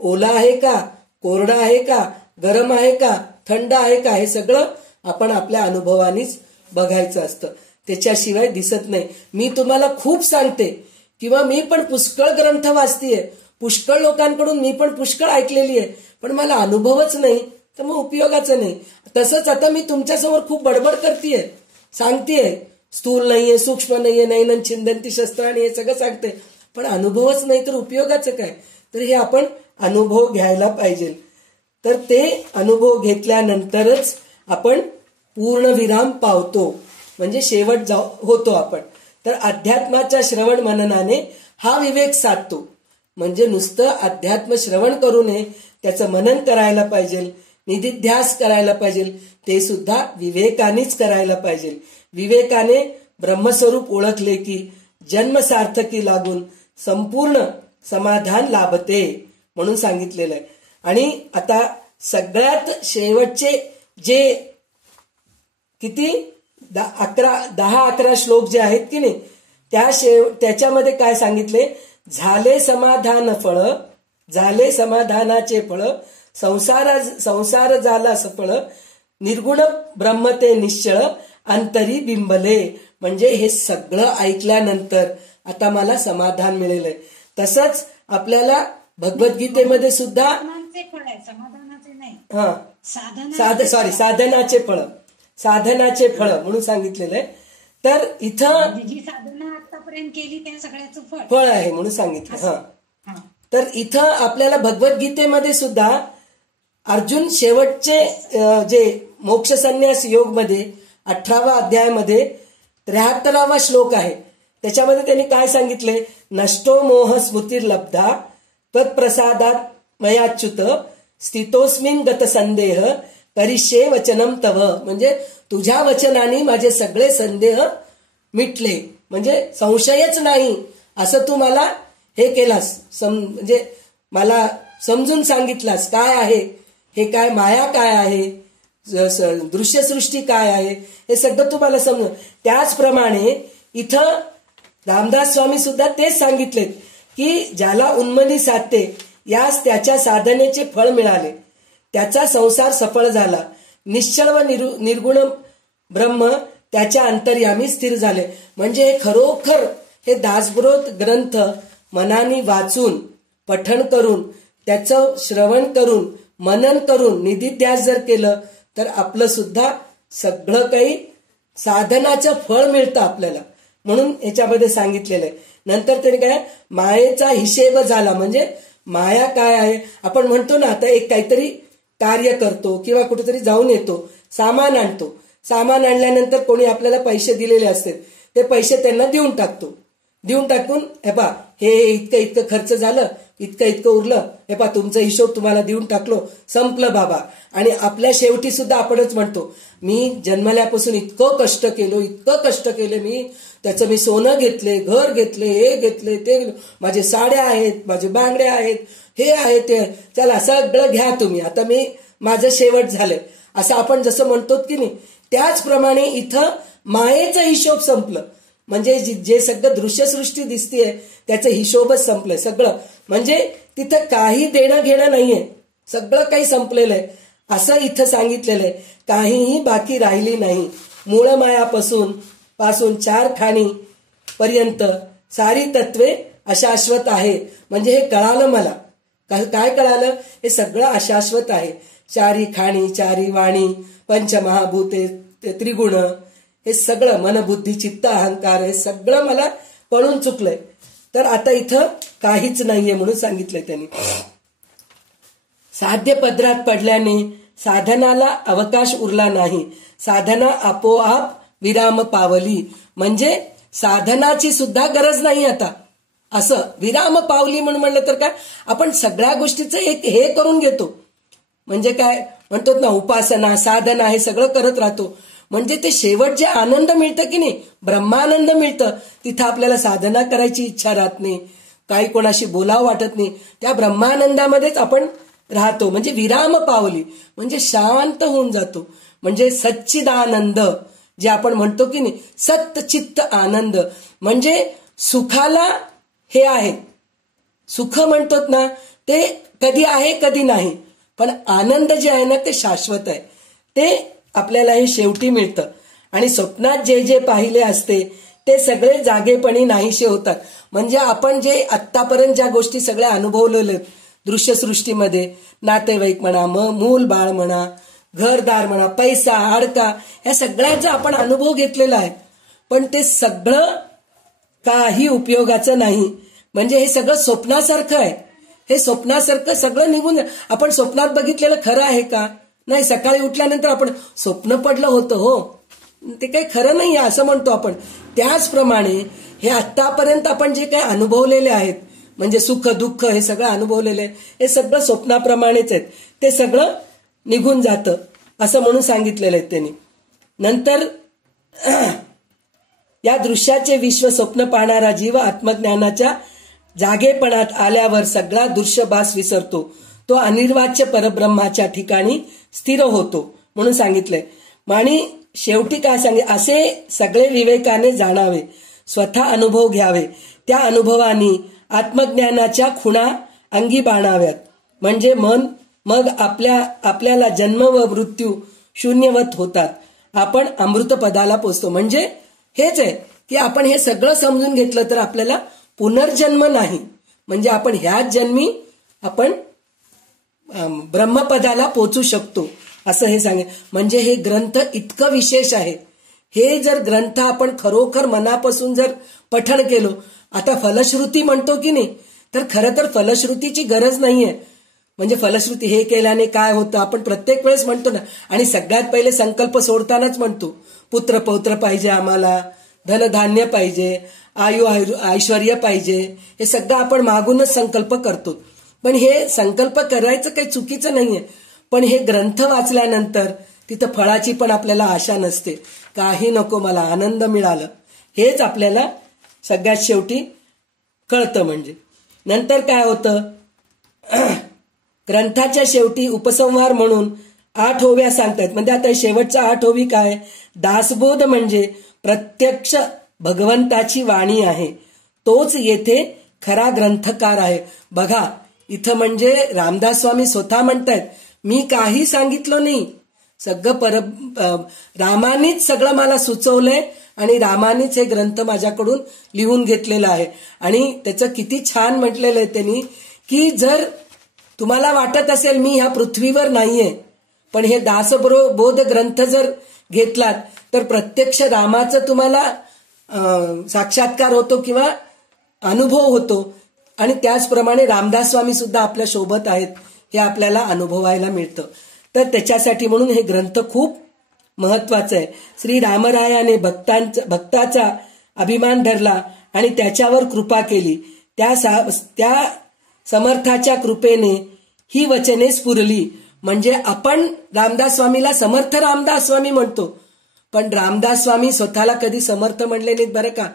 ओला आहे का, कोरडा आहे का, गरम आहे का, थंड आहे का, हे सगळं आपण आपल्या अनुभवानेच बघायचं असतं. त्याच्याशिवाय दिसत नाही. मी तुम्हाला खूप सांगते किंवा मी पण पुष्कळ ग्रंथ वाचतीये, पुष्कळ लोकांकडून मी पण पुष्कळ ऐकलेली आहे, पण मला अनुभवच नाही, तर मग उपयोगाचं नाही. तसंच आता मी तुमच्यासमोर खूप बडबड करतेय, सांगतेय, स्थूल नाहीये, सूक्ष्म नाहीये, नैनन छिंदंती शस्त्राणी हे सगळं सांगते, पण अनुभवच नाही तर उपयोगाचं काय. तर हे आपण अनुभव घ्यायला पाहिजे. तर ते अनुभव घेतल्यानंतरच आपण पूर्ण विराम पावतो, म्हणजे शेवट होतो आपण. तर अध्यात्माच्या श्रवण मननाने हा विवेक साधतो. म्हणजे नुसतं अध्यात्म श्रवण करू नये, त्याचं मनन करायला पाहिजे, निधिध्यास करायला पाहिजे, ते सुद्धा विवेकानेच करायला पाहिजे. विवेकाने ब्रह्मस्वरूप ओळखले की जन्म सार्थकी लागून संपूर्ण समाधान लाभते म्हणून सांगितलेलं आहे. आणि आता सगळ्यात शेवटचे जे किती 10-11 श्लोक जे आहेत की नाही, त्याच्यामध्ये काय सांगितले, झाले समाधान फळ, झाले समाधानाचे फळ, संसार झाला सफळ, निर्गुण ब्रह्म ते निश्चळ, अंतरी बिंबले. म्हणजे हे सगळं ऐकल्यानंतर आता मला समाधान मिळेल. तसंच आपल्याला भगवद्गीतेमध्ये सुद्धा फळ आहे, समाधानाचे नाही, साधनाचे फळ म्हणून सांगितलेलं आहे. तर इथं जी साधना आतापर्यंत केली त्या सगळ्याचं फळ आहे म्हणून सांगितलं. तर इथं आपल्याला भगवद्गीतेमध्ये सुद्धा अर्जुन शेवटचे जे मोक्ष संन्यास योग मध्ये 18व्या अध्यायामध्ये 73वा श्लोक आहे, त्याच्यामध्ये त्यांनी काय सांगितले, नष्टो मोह स्मृतिर्लब्धा तत्प्रसादात मयाच्युत स्थितोस्मिन गत संदेह करिष्ये वचनम तव. म्हणजे तुझ्या वचनाने माझे सगळे संदेह मिटले, म्हणजे संशयच नाही असं तू मला हे केलास, म्हणजे मला समजून सांगितलास काय आहे हे, काय माया काय आहे, दृश्यसृष्टी काय आहे, हे सगळं तू मला समजून. त्याचप्रमाणे इथं रामदास स्वामी सुद्धा तेच सांगितले की ज्याला उन्मनी साधते यास त्याच्या साधनेचे फळ मिळाले, त्याचा संसार सफळ झाला, निश्चळ व निर्गुण ब्रह्म त्याच्या अंतर्यामी स्थिर झाले. म्हणजे हे खरोखर हे दासबोध ग्रंथ मनाने वाचून पठण करून त्याचं श्रवण करून मनन करून निधिध्यास जर केलं तर आपलं सुद्धा सगळं काही साधनाचं फळ मिळतं आपल्याला, म्हणून याच्यामध्ये सांगितलेलं आहे. नंतर तरी काय, मायेचा हिशेब झाला. म्हणजे माया काय आहे, आपण म्हणतो ना, आता एक काहीतरी कार्य करतो किंवा कुठेतरी जाऊन येतो, सामान आणतो, सामान आणल्यानंतर कोणी आपल्याला पैसे दिलेले असते, ते पैसे त्यांना देऊन टाकतो, देऊन टाकून हे पा हे इतकं खर्च झालं, इतकं उरलं, हे पा तुमचा हिशोब तुम्हाला देऊन टाकलो, संपलं बाबा. आणि आपल्या शेवटी सुद्धा आपणच म्हणतो, मी जन्मल्यापासून इतकं कष्ट केलं, मी त्याचं मी सोनं घेतले, घर घेतले, हे घेतले, ते माझे साड्या आहेत, माझे बांगड्या आहेत, हे आहे ते, चला सगळं घ्या तुम्ही, आता मी माझं शेवट झालंय असं आपण जसं म्हणतो की नाही, त्याचप्रमाणे इथं मायेचा हिशोब संपलं. म्हणजे जे सगळं दृश्यसृष्टी दिसतीये त्याचं हिशोबच संपलंय सगळं. म्हणजे तिथं काही देणं घेणं नाहीये, सगळं काही संपलेलं आहे असं इथं सांगितलेलं आहे. काहीही बाकी राहिली नाही. मूळ मायापासून 4 खाणी पर्यंत सारी तत्वे अशाश्वत आहे. म्हणजे हे कळालं मला. काय कळालं, हे सगळं अशाश्वत आहे. 4 खाणी, 4 वाणी, पंचमहाभूते, त्रिगुण, हे सगळं मन बुद्धी चित्त अहंकार, हे सगळं मला कळून चुकलंय. तर आता इथं काहीच नाहीये म्हणून सांगितलंय त्यांनी. साध्य पदरात पडल्याने साधनाला अवकाश उरला नाही, साधना आपोआप विराम पावली. म्हणजे साधनाची सुद्धा गरज नाही आता, असं विराम पावली म्हणून म्हणलं तर काय, आपण सगळ्या गोष्टीचं एक हे करून घेतो. म्हणजे काय म्हणतो ना, उपासना साधना हे सगळं करत राहतो. म्हणजे ते शेवट जे आनंद मिळतं की नाही, ब्रह्मानंद मिळतं, तिथं आपल्याला साधना करायची इच्छा राहत नाही, काही कोणाशी बोलावं वाटत नाही, त्या ब्रह्मानंदामध्येच आपण राहतो. म्हणजे विराम पावली म्हणजे शांत होऊन जातो. म्हणजे सच्चिदानंद जे आपण म्हणतो की नाही, सत्चित्त आनंद. म्हणजे सुखाला हे आहे, सुख म्हणतो ना ते कधी आहे कधी नाही, पण आनंद जे आहे ना ते शाश्वत आहे, ते आपल्याला हे शेवटी मिळतं. आणि स्वप्नात जे जे पाहिले असते ते सगळे जागेपणी नाहीसे होतात. म्हणजे आपण जे आत्तापर्यंत ज्या गोष्टी सगळ्या अनुभवलेल्या दृश्यसृष्टीमध्ये, नातेवाईक म्हणा, मूल बाळ म्हणा, घरदार म्हणा, पैसा अडका, या सगळ्याचा आपण अनुभव घेतलेला आहे, पण ते सगळं काही उपयोगाचं नाही. म्हणजे हे सगळं स्वप्नासारखं आहे. हे स्वप्नासारखं सगळं निघून, आपण स्वप्नात बघितलेलं खरं आहे का? नाही. सकाळी उठल्यानंतर आपण स्वप्न पडलं होतं, हो, ते काही खरं नाही आहे असं म्हणतो आपण. त्याचप्रमाणे हे आतापर्यंत आपण जे काही अनुभवलेले आहेत, म्हणजे सुख दुःख हे सगळं अनुभवलेले, हे सगळं स्वप्नाप्रमाणेच आहेत, ते सगळं निघून जातं असं म्हणून सांगितलेलं आहे त्यांनी. नंतर या दृश्याचे विश्व स्वप्न पाहणारा जीव आत्मज्ञानाच्या जागेपणात आल्यावर सगळा दृश्यभास विसरतो, तो अनिर्वाच्य परब्रह्माच्या ठिकाणी स्थिर होतो म्हणून सांगितलंय. आणि शेवटी काय असे सगळे विवेकाने जाणावे, स्वतः अनुभव घ्यावे, त्या अनुभवानी आत्मज्ञानाच्या खुणा अंगी बाणाव्यात. म्हणजे मग आपल्याला जन्म व मृत्यू शून्यवत होतात, आपण अमृतपदाला पोचतो. म्हणजे हेच आहे की आपण हे सगळं समजून घेतलं तर आपल्याला पुनर्जन्म नाही, म्हणजे आपण ह्याच जन्मी आपण ब्रह्मपदाला पोचू शकतो असं हे सांगे. म्हणजे हे ग्रंथ इतकं विशेष आहे. हे जर ग्रंथ आपण खरोखर मनापासून जर पठण केलो, आता फलश्रुती म्हणतो की नाही, तर खरं तर फलश्रुतीची गरज नाहीये. म्हणजे फलश्रुती हे केल्याने काय होतं आपण प्रत्येक वेळेस म्हणतो ना, आणि सगळ्यात पहिले संकल्प सोडतानाच म्हणतो पुत्र पौत्र पाहिजे, आम्हाला धनधान्य पाहिजे, ऐश्वर्य पाहिजे, हे सगळं आपण मागूनच संकल्प करतो. पण हे संकल्प करायचं काही चुकीचं नाहीये, पण हे ग्रंथ वाचल्यानंतर तिथं फळाची पण आपल्याला आशा नसते. काही नको, मला आनंद मिळालं, हेच आपल्याला सगळ्यात शेवटी कळतं. म्हणजे नंतर काय होतं, ग्रंथाच्या शेवटी उपसंहार म्हणून 8 ओव्या सांगतायत. म्हणजे आता शेवटचा 8 ओवी काय, दासबोध म्हणजे प्रत्यक्ष भगवंताची वाणी आहे, तोच येथे खरा ग्रंथकार आहे. बघा इथं म्हणजे रामदास स्वामी स्वतः म्हणतायत, मी काही सांगितलं नाही, सगळं रामानीच सगळं मला सुचवलंय आणि रामानीच हे ग्रंथ माझ्याकडून लिहून घेतलेलं आहे. आणि त्याचं किती छान म्हटलेलं आहे त्यांनी की जर तुम्हाला वाटत असेल मी ह्या पृथ्वीवर नाहीये, पण हे दासबोध ग्रंथ जर घेतलात तर प्रत्यक्ष रामाचं तुम्हाला साक्षात्कार होतो किंवा अनुभव होतो. आणि त्याचप्रमाणे रामदास स्वामी सुद्धा आपल्या सोबत आहेत हे आपल्याला अनुभवायला मिळतं. तर त्याच्यासाठी म्हणून हे ग्रंथ खूप महत्वाचं आहे. श्री रामरायाने भक्ताचा अभिमान धरला आणि त्याच्यावर कृपा केली. त्या समर्थाच्या कृपेने ही वचने स्फुरली. म्हणजे आपण रामदास स्वामीला समर्थ रामदास स्वामी म्हणतो, पण रामदास स्वामी स्वतःला कधी समर्थ म्हणले नाहीत बरं का,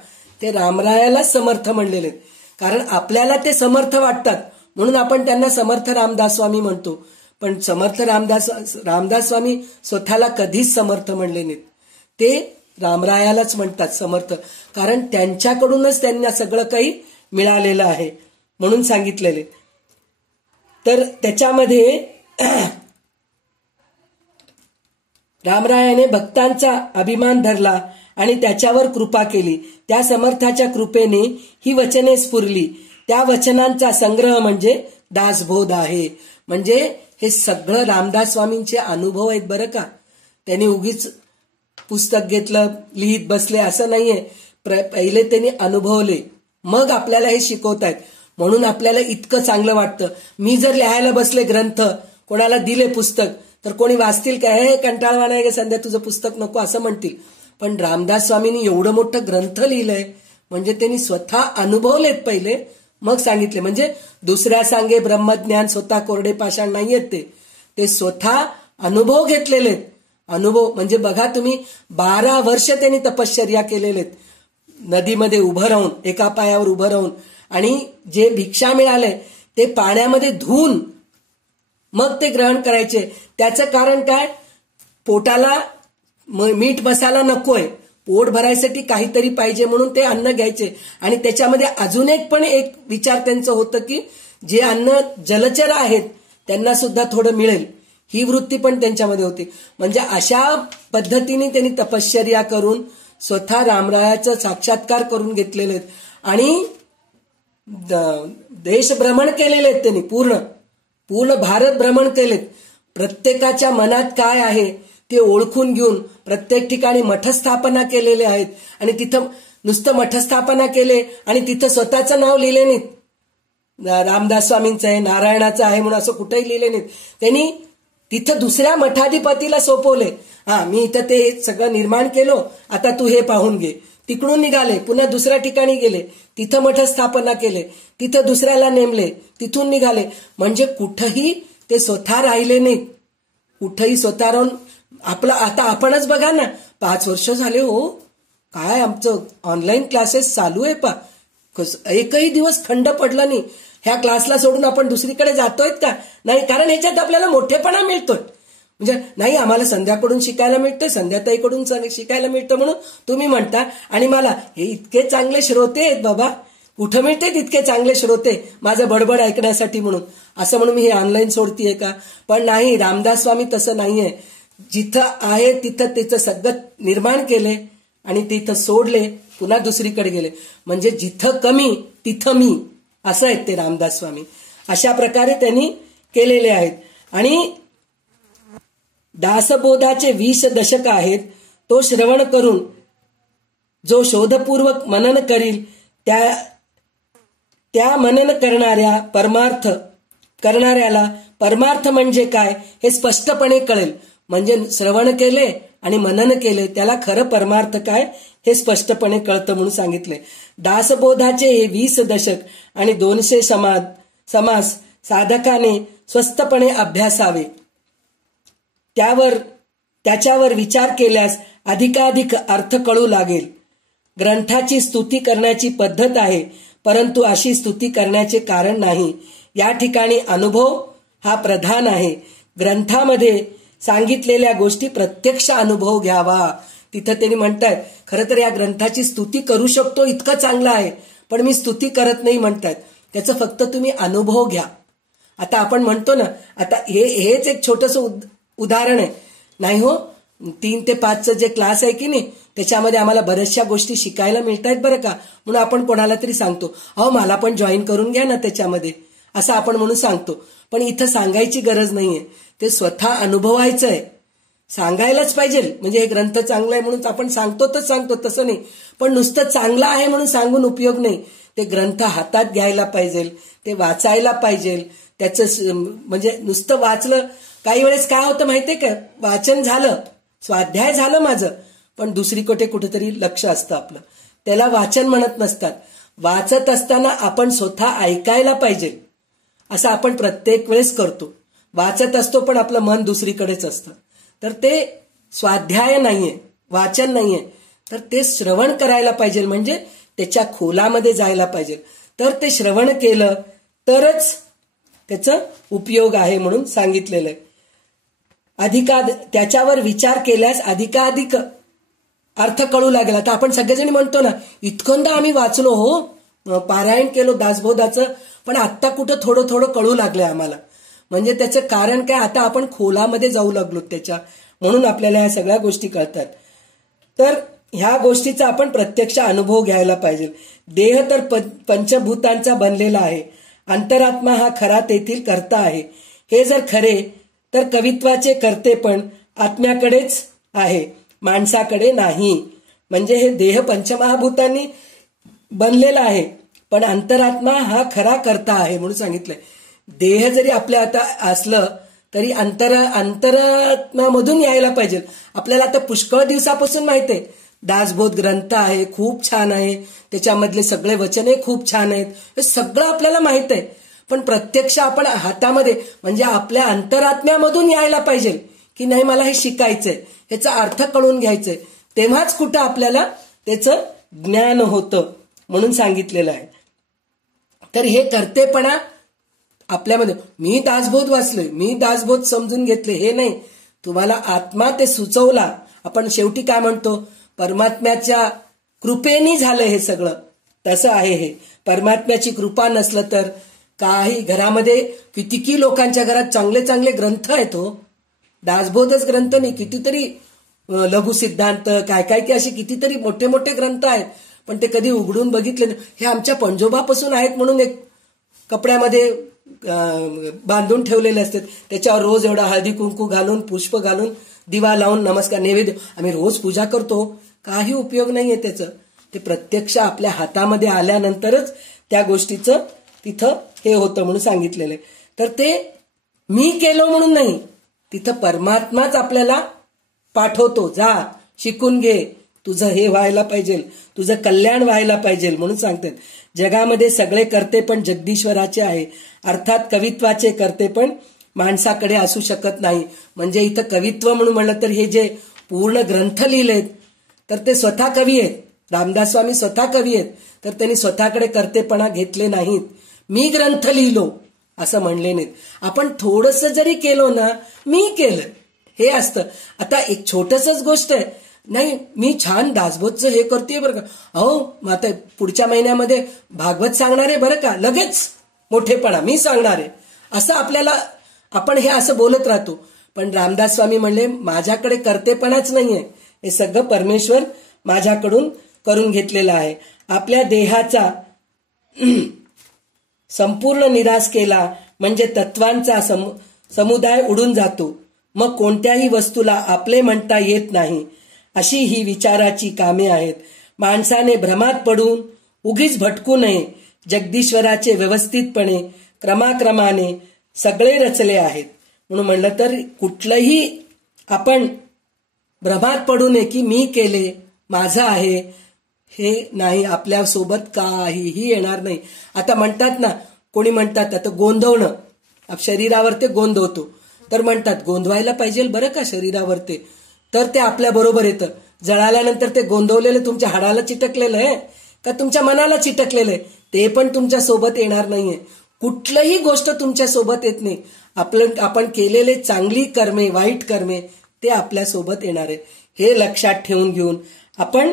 ते रामरायालाच समर्थ म्हणलेले आहेत. कारण आपल्याला ते समर्थ वाटतात म्हणून आपण त्यांना समर्थ रामदास स्वामी म्हणतो, पण समर्थ रामदास स्वामी स्वतःला कधीच समर्थ म्हणले नाहीत. ते रामरायालाच म्हणतात समर्थ, कारण त्यांच्याकडूनच त्यांना सगळं काही मिळालेलं आहे म्हणून सांगितलेले. तर त्याच्यामध्ये रामरायाने भक्तांचा अभिमान धरला आणि त्याच्यावर कृपा केली. त्या समर्थाच्या कृपेने ही वचने स्फुरली. त्या वचनांचा संग्रह म्हणजे दासबोध आहे. म्हणजे हे सगळं रामदास स्वामींचे अनुभव आहेत बरं का. त्यांनी उगीच पुस्तक घेतलं लिहित बसले असं नाहीये. पहिले त्यांनी अनुभवले मग आपल्याला हे शिकवतायत, म्हणून आपल्याला इतकं चांगलं वाटतं. मी जर लिहायला बसले ग्रंथ, कोणाला दिले पुस्तक, तर कोणी वाचतील काय, हे कंटाळवाणं आहे, संध्या तुझं पुस्तक नको असं म्हणतील. पण रामदास स्वामींनी एवढं मोठं ग्रंथ लिहिलंय म्हणजे त्यांनी स्वतः अनुभवलेत पहिले मग सांगितले. म्हणजे दुसऱ्या सांगे ब्रह्मज्ञान स्वतः कोरडे पाषाण नाहीयेत, ते स्वतः अनुभव घेतलेले. अनुभव म्हणजे बघा तुम्ही 12 वर्ष त्यांनी तपश्चर्या केलेले, नदीमध्ये उभं राहून, एका पायावर उभं राहून, आणि जे भिक्षा मिळाले ते पाण्यामध्ये धुवून मग ते ग्रहण करायचे. त्याचं कारण काय, पोटाला मीठ मसाला नकोय, पोट भरायसाठी काहीतरी पाहिजे म्हणून ते अन्न घ्यायचे. आणि त्याच्यामध्ये अजून एक विचार त्यांचं होतं की जे अन्न जलचर आहेत त्यांना सुद्धा थोडं मिळेल, ही वृत्ती पण त्यांच्यामध्ये होती. म्हणजे अशा पद्धतीने त्यांनी तपश्चर्या करून स्वतः रामरायाचं साक्षात्कार करून घेतलेले आहेत. आणि देश भ्रमण केलेले आहेत त्यांनी, पूर्ण भारत भ्रमण केलेत. प्रत्येकाच्या मनात काय आहे ते ओळखून घेऊन प्रत्येक ठिकाणी मठस्थापना केलेले आहेत. आणि तिथं नुसतं मठस्थापना केले आणि तिथं स्वतःचं नाव लिहिले नाहीत, रामदास स्वामींचं आहे, नारायणाचं आहे म्हणून असं कुठेही लिहिले नाहीत. त्यांनी तिथं दुसऱ्या मठाधिपतीला सोपवले, मी इथं ते सगळं निर्माण केलो, आता तू हे पाहून घे. तिकडून निघाले, पुन्हा दुसऱ्या ठिकाणी गेले, तिथं मठ स्थापना केले, तिथं दुसऱ्याला नेमले, तिथून निघाले. म्हणजे कुठंही ते स्वतः राहिले नाहीत, कुठंही स्वतः राहून आपलं. आता आपणच बघा ना, 5 वर्ष झाले हो, काय आमचं ऑनलाईन क्लासेस चालू आहे पा, एकही दिवस खंड पडला नाही. ह्या क्लासला सोडून आपण दुसरीकडे जातोय का? नाही, कारण ह्याच्यात आपल्याला मोठेपणा मिळतोय. म्हणजे नाही, आम्हाला संध्याकडून शिकायला मिळतं, संध्याताईकडून शिकायला मिळतं म्हणून तुम्ही म्हणता. आणि मला हे इतके चांगले श्रोते आहेत बाबा, कुठं मिळते इतके चांगले श्रोते माझं बडबड ऐकण्यासाठी म्हणून, असं म्हणून मी हे ऑनलाईन सोडतीये का? पण नाही, रामदास स्वामी तसं नाहीये. जिथं आहे तिथं त्याचं सगळं निर्माण केले आणि तिथं सोडले, पुन्हा दुसरीकडे गेले. म्हणजे जिथं कमी तिथं मी, असं आहेत ते रामदास स्वामी. अशा प्रकारे त्यांनी केलेले आहेत. आणि दासबोधाचे 20 दशक आहेत. तो श्रवण करून जो शोधपूर्वक मनन करील त्या मनन करणाऱ्याला परमार्थ म्हणजे काय हे स्पष्टपणे कळेल. म्हणजे श्रवण केले आणि मनन केले त्याला खरं परमार्थ काय हे स्पष्टपणे कळतं म्हणून सांगितले. दासबोधाचे हे 20 दशक आणि 200 समास साधकाने स्वस्तपणे अभ्यासावे. त्याच्यावर विचार केल्यास अधिकाधिक अर्थ कळू लागेल. ग्रंथाची स्तुती करण्याची पद्धत आहे, परंतु अशी स्तुती करण्याचे कारण नाही. या ठिकाणी अनुभव हा प्रधान आहे. ग्रंथामध्ये सांगितलेल्या गोष्टी प्रत्यक्ष अनुभव घ्यावा. तिथं त्यांनी म्हणतात खरं तर या ग्रंथाची स्तुती करू शकतो, इतकं चांगलं आहे, पण मी स्तुती करत नाही म्हणतात. त्याचं फक्त तुम्ही अनुभव घ्या. आता आपण म्हणतो ना, आता हेच एक छोटंसं उदाहरण आहे. नाही हो, 3 ते 5चं जे क्लास आहे की नाही, त्याच्यामध्ये आम्हाला बऱ्याचशा गोष्टी शिकायला मिळत आहेत बरं का, म्हणून आपण कोणाला तरी सांगतो, अहो मला पण जॉईन करून घ्या ना त्याच्यामध्ये, असं आपण म्हणून सांगतो. पण इथं सांगायची गरज नाहीये, ते स्वतः अनुभवायचं आहे. सांगायलाच पाहिजे. म्हणजे हे ग्रंथ चांगला आहे म्हणून आपण सांगतो तर सांगतो, तसं नाही. पण नुसतं चांगलं आहे म्हणून सांगून उपयोग नाही. ते ग्रंथ हातात घ्यायला पाहिजे, ते वाचायला पाहिजे. त्याचं म्हणजे नुसतं वाचलं, काही वेळेस काय होतं माहितीये का, वाचन झालं, स्वाध्याय झालं माझं, पण दुसरीकडे कुठेतरी लक्ष असतं आपलं, त्याला वाचन म्हणत नसतात. वाचत असताना आपण स्वतः ऐकायला पाहिजे. असं आपण प्रत्येक वेळेस करतो. वाचत असतो पण आपलं मन दुसरीकडेच असतं. तर ते स्वाध्याय नाहीये, वाचन नाहीये, तर ते श्रवण करायला पाहिजे. म्हणजे त्याच्या खोलामध्ये जायला पाहिजे. तर ते श्रवण केलं तरच त्याचा उपयोग आहे म्हणून सांगितलेलं आहे. त्याच्यावर विचार केल्यास अधिकाधिक अर्थ कळू लागेल. आता आपण सगळेजण म्हणतो ना, इतकंदा आम्ही वाचलो हो, पारायण केलो दासबोधाचं, पण आत्ता कुठं थोडं थोडं कळू लागलंय आम्हाला. म्हणजे त्याचं कारण काय, आता आपण खोलामध्ये जाऊ लागलो त्याच्या, म्हणून आपल्याला ह्या सगळ्या गोष्टी कळतात. तर ह्या गोष्टीचा आपण प्रत्यक्ष अनुभव घ्यायला पाहिजे. देह तर पंचभूतांचा बनलेला आहे. अंतरात्मा हा खरा तेथील कर्ता आहे. हे जर खरे तर कवित्वाचे कर्ते पण आत्म्याकडेच आहे, माणसाकडे नाही. म्हणजे हे देह पंचमहाभूतांनी बनलेला आहे, पण अंतरात्मा हा खरा कर्ता आहे म्हणून सांगितलंय. देह जरी आपल्या आता असलं तरी अंतरात्म्यामधून यायला पाहिजे. आपल्याला आता पुष्कळ दिवसापासून माहिती आहे, दासबोध ग्रंथ आहे, खूप छान आहे, त्याच्यामधले सगळे वचने खूप छान आहेत, हे सगळं आपल्याला माहित आहे. पण प्रत्यक्ष आपण हातामध्ये म्हणजे आपल्या अंतरात्म्यामधून यायला पाहिजे की नाही, मला हे शिकायचंय, ह्याचा अर्थ कळून घ्यायचंय, तेव्हाच कुठं आपल्याला त्याचं ज्ञान होतं म्हणून सांगितलेलं आहे. तर हे कर्तेपणा आपल्यामध्ये, मी दासबोध वाचलोय, मी दासबोध समजून घेतले, हे नाही. तुम्हाला आत्मा ते सुचवला. आपण शेवटी काय म्हणतो, परमात्म्याच्या कृपेने झालं हे सगळं. तसं आहे हे. परमात्म्याची कृपा नसलं तर काही घरामध्ये, किती लोकांच्या घरात चांगले चांगले ग्रंथ आहेत हो. दासबोधच ग्रंथ नाही, कितीतरी लघु सिद्धांत, काय की असे कितीतरी मोठे मोठे ग्रंथ आहेत, पण ते कधी उघडून बघितले नाही. हे आमच्या पंजोबापासून आहेत म्हणून एक कपड्यामध्ये बांधून ठेवलेले असतात. त्याच्यावर रोज एवढा हळदी कुंकू घालून, पुष्प घालून, दिवा लावून, नमस्कार, नैवेद्य, आम्ही रोज पूजा करतो. काही उपयोग नाहीये त्याचं. ते प्रत्यक्ष आपल्या हातामध्ये आल्यानंतरच त्या गोष्टीचं तिथं हे होतं म्हणून सांगितलेलं आहे. तर ते मी केलो म्हणून नाही, तिथं परमात्माच आपल्याला पाठवतो, जा शिकून घे, तुझं हे व्हायला पाहिजे, तुझं कल्याण व्हायला पाहिजे म्हणून सांगतात. जगामध्ये सगळे कर्ते पण जगदीश्वराचे आहे. अर्थात कवित्वाचे कर्ते पण माणसाकडे असू शकत नाही. म्हणजे इथं कवित्व म्हणून म्हणलं तर हे जे पूर्ण ग्रंथ लिहिलेत तर ते स्वतः कवी आहेत. रामदास स्वामी स्वतः कवी आहेत. तर त्यांनी स्वतःकडे कर्तेपणा घेतले नाहीत. मी ग्रंथ लिहिलो असं म्हणले नाहीत. आपण थोडंसं जरी केलो ना, मी केलं हे असतं. आता एक छोटसच गोष्ट आहे, नाही मी छान दासबोधचं हे करते बरं का, अहो मग आता पुढच्या महिन्यामध्ये भागवत सांगणार आहे बरं का, लगेच मोठेपणा मी सांगणार आहे असं आपल्याला, आपण हे असं बोलत राहतो. पण रामदास स्वामी म्हणले माझ्याकडे कर्तेपणाच नाहीये, हे सगळं परमेश्वर माझ्याकडून करून घेतलेलं आहे. आपल्या देहाचा संपूर्ण निराश केला म्हणजे तत्वांचा समुदाय उडून जातो. मग कोणत्याही वस्तूला आपले म्हणता येत नाही, अशी ही विचाराची कामे आहेत. माणसाने भ्रमात पडून उगीच भटकू नये. जगदीश्वराचे व्यवस्थितपणे क्रमाक्रमाने सगळे रचले आहेत. म्हणून म्हणलं तर कुठलंही आपण भ्रमात पडू नये की मी केले, माझं आहे, हे नाही. आपल्यासोबत काहीही येणार नाही. आता म्हणतात ना, कोणी म्हणतात आता गोंधवणं, शरीरावर ते गोंधवतो, तर म्हणतात गोंधवायला पाहिजे बरं का शरीरावर ते, तर ते आपल्या बरोबर येतं. जळाल्यानंतर ते गोंधवलेलं तुमच्या हाडाला चिटकलेलं आहे का तुमच्या मनाला चिटकलेलं आहे, ते पण तुमच्या सोबत येणार नाहीये. कुठलंही गोष्ट तुमच्या सोबत येत नाही. आपण केलेले चांगली कर्मे, वाईट कर्मे ते आपल्या सोबत येणार आहे. हे लक्षात ठेवून घेऊन आपण